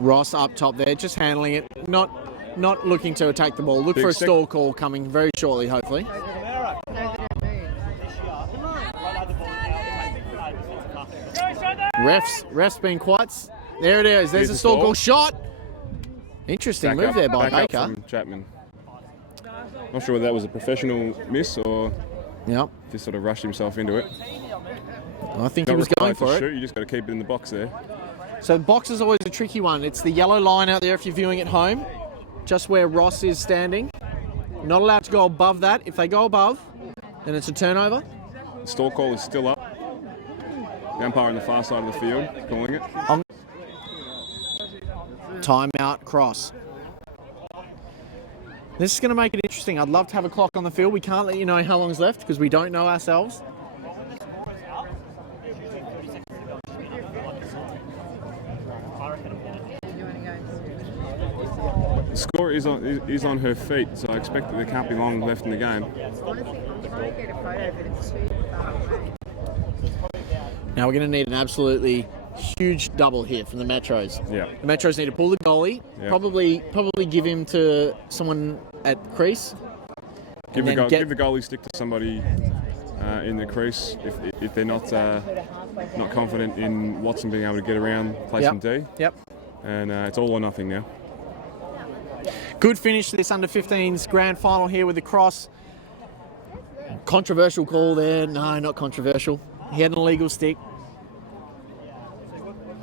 Ross up top there, just handling it, not looking to attack the ball. Look for a stall call coming very shortly, hopefully. Refs being quite. There it is. There's a stall call shot. Interesting move there by Baker. From Chapman. Not sure whether that was a professional miss or just sort of rushed himself into it. I think he was going for it. Shoot, you just got to keep it in the box there. So the box is always a tricky one. It's the yellow line out there if you're viewing at home, just where Ross is standing. Not allowed to go above that. If they go above, then it's a turnover. The stall call is still up. The umpire on the far side of the field calling it. Timeout, cross. This is going to make it interesting. I'd love to have a clock on the field. We can't let you know how long's left because we don't know ourselves. The score is on her feet, so I expect that there can't be long left in the game. Now we're going to need an absolutely huge double here from the Metros. Yeah. The Metros need to pull the goalie, probably give him to someone at crease. Give the goalie stick to somebody in the crease if they're not confident in Watson being able to get around placing D. Yep. And it's all or nothing now. Good finish to this under 15s grand final here with the cross. Controversial call there. No, not controversial. He had an illegal stick.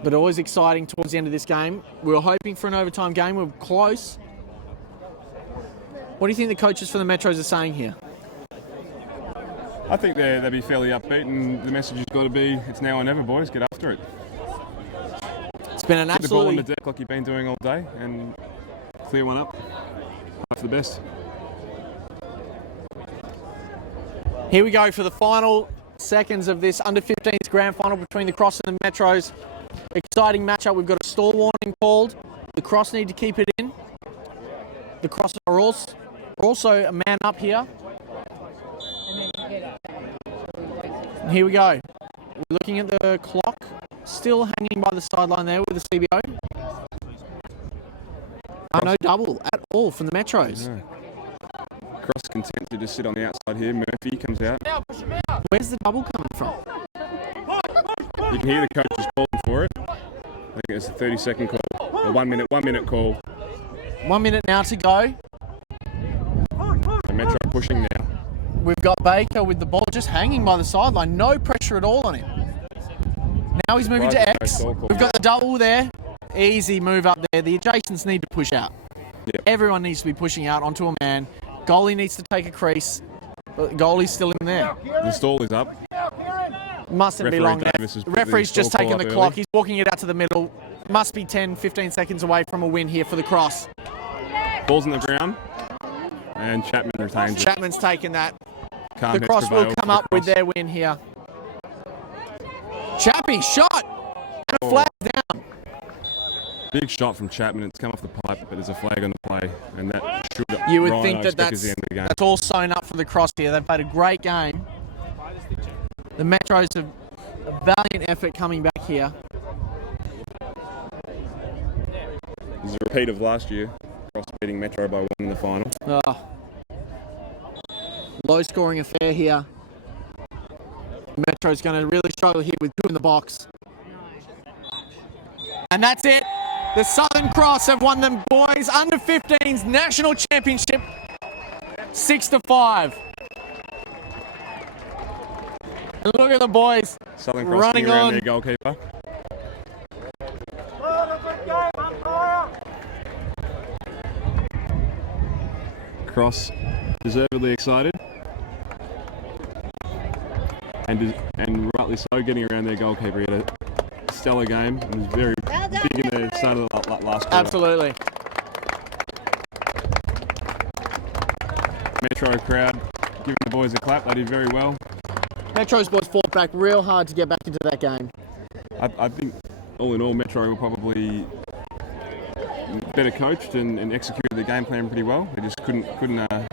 But always exciting towards the end of this game. We were hoping for an overtime game. We were close. What do you think the coaches for the Metros are saying here? I think they'll be fairly upbeat, and the message has got to be, it's now or never, boys. Get after it. It's been an Put the ball on absolutely... the deck like you've been doing all day, and clear one up. Hope for the best. Here we go for the final seconds of this under 15s grand final between the Cross and the Metros. Exciting matchup. We've got a stall warning called. The Cross need to keep it in. The Cross are also a man up here. And here we go. We're looking at the clock. Still hanging by the sideline there with the CBO. No double at all from the Metros. Yeah. Cross content to just sit on the outside here. Murphy comes out. Where's the double coming from? You can hear the coaches calling for it. I think it's a 30-second call. A 1 minute call. 1 minute now to go. The Metro pushing now. We've got Baker with the ball just hanging by the sideline. No pressure at all on him. Now he's moving to X. We've got the double there. Easy move up there. The adjacents need to push out. Yep. Everyone needs to be pushing out onto a man. Goalie needs to take a crease. But the goalie's still in there. The stall is up. Mustn't be long left. The Referee's just taken the clock. Early. He's walking it out to the middle. Must be 10, 15 seconds away from a win here for the Cross. Ball's on the ground. And Chapman retains it. Chapman's taken that. Calm The Cross will come up with their win here. Chappie shot and a flag down. Big shot from Chapman. It's come off the pipe, but there's a flag on the play, and that should. You would Ryan, think I that expect is the end of the game. that's all sewn up for the Cross here. They've played a great game. The Metros have a valiant effort coming back here. This is a repeat of last year. Cross beating Metro by 1 in the final. Low scoring affair here. Metro's going to really struggle here with 2 in the box. And that's it. The Southern Cross have won them boys under 15s national championship 6-5. And look at the boys Southern Cross running around on. their goalkeeper. Cross deservedly excited. And rightly so, getting around their goalkeeper. He had a stellar game. It was very big in the start of the last quarter. Absolutely. Metro crowd giving the boys a clap. They did very well. Metro's boys fought back real hard to get back into that game. I think all in all, Metro will probably better coached and executed the game plan pretty well. We just couldn't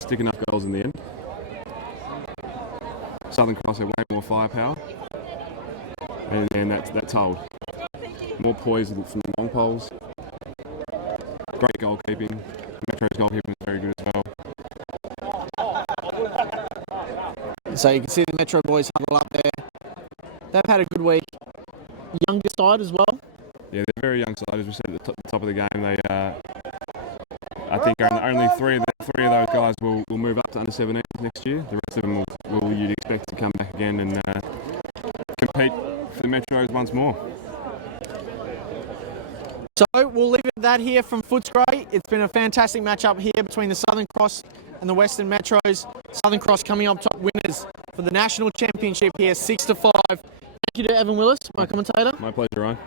stick enough goals in the end. Southern Cross had way more firepower, and that told. More poise from the long poles. Great goalkeeping. Metro's goalkeeping is very good as well. So you can see the Metro boys huddle up there. They've had a good week. Younger side as well. Yeah, they're very young side. As we said at the top of the game, they I think only three of those guys will move up to under 17s next year. The rest of them will you'd expect to come back again and compete for the Metros once more. So we'll leave it at that here from Footscray. It's been a fantastic matchup here between the Southern Cross and the Western Metros. Southern Cross coming up top winners for the National Championship here, 6-5. Thank you to Evan Willis, my commentator. My pleasure, Ryan.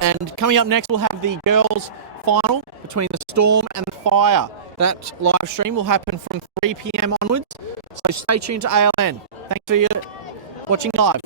And coming up next, we'll have the girls' final between the Storm and the Fire. That live stream will happen from 3 p.m. onwards. So stay tuned to ALN. Thanks for watching live.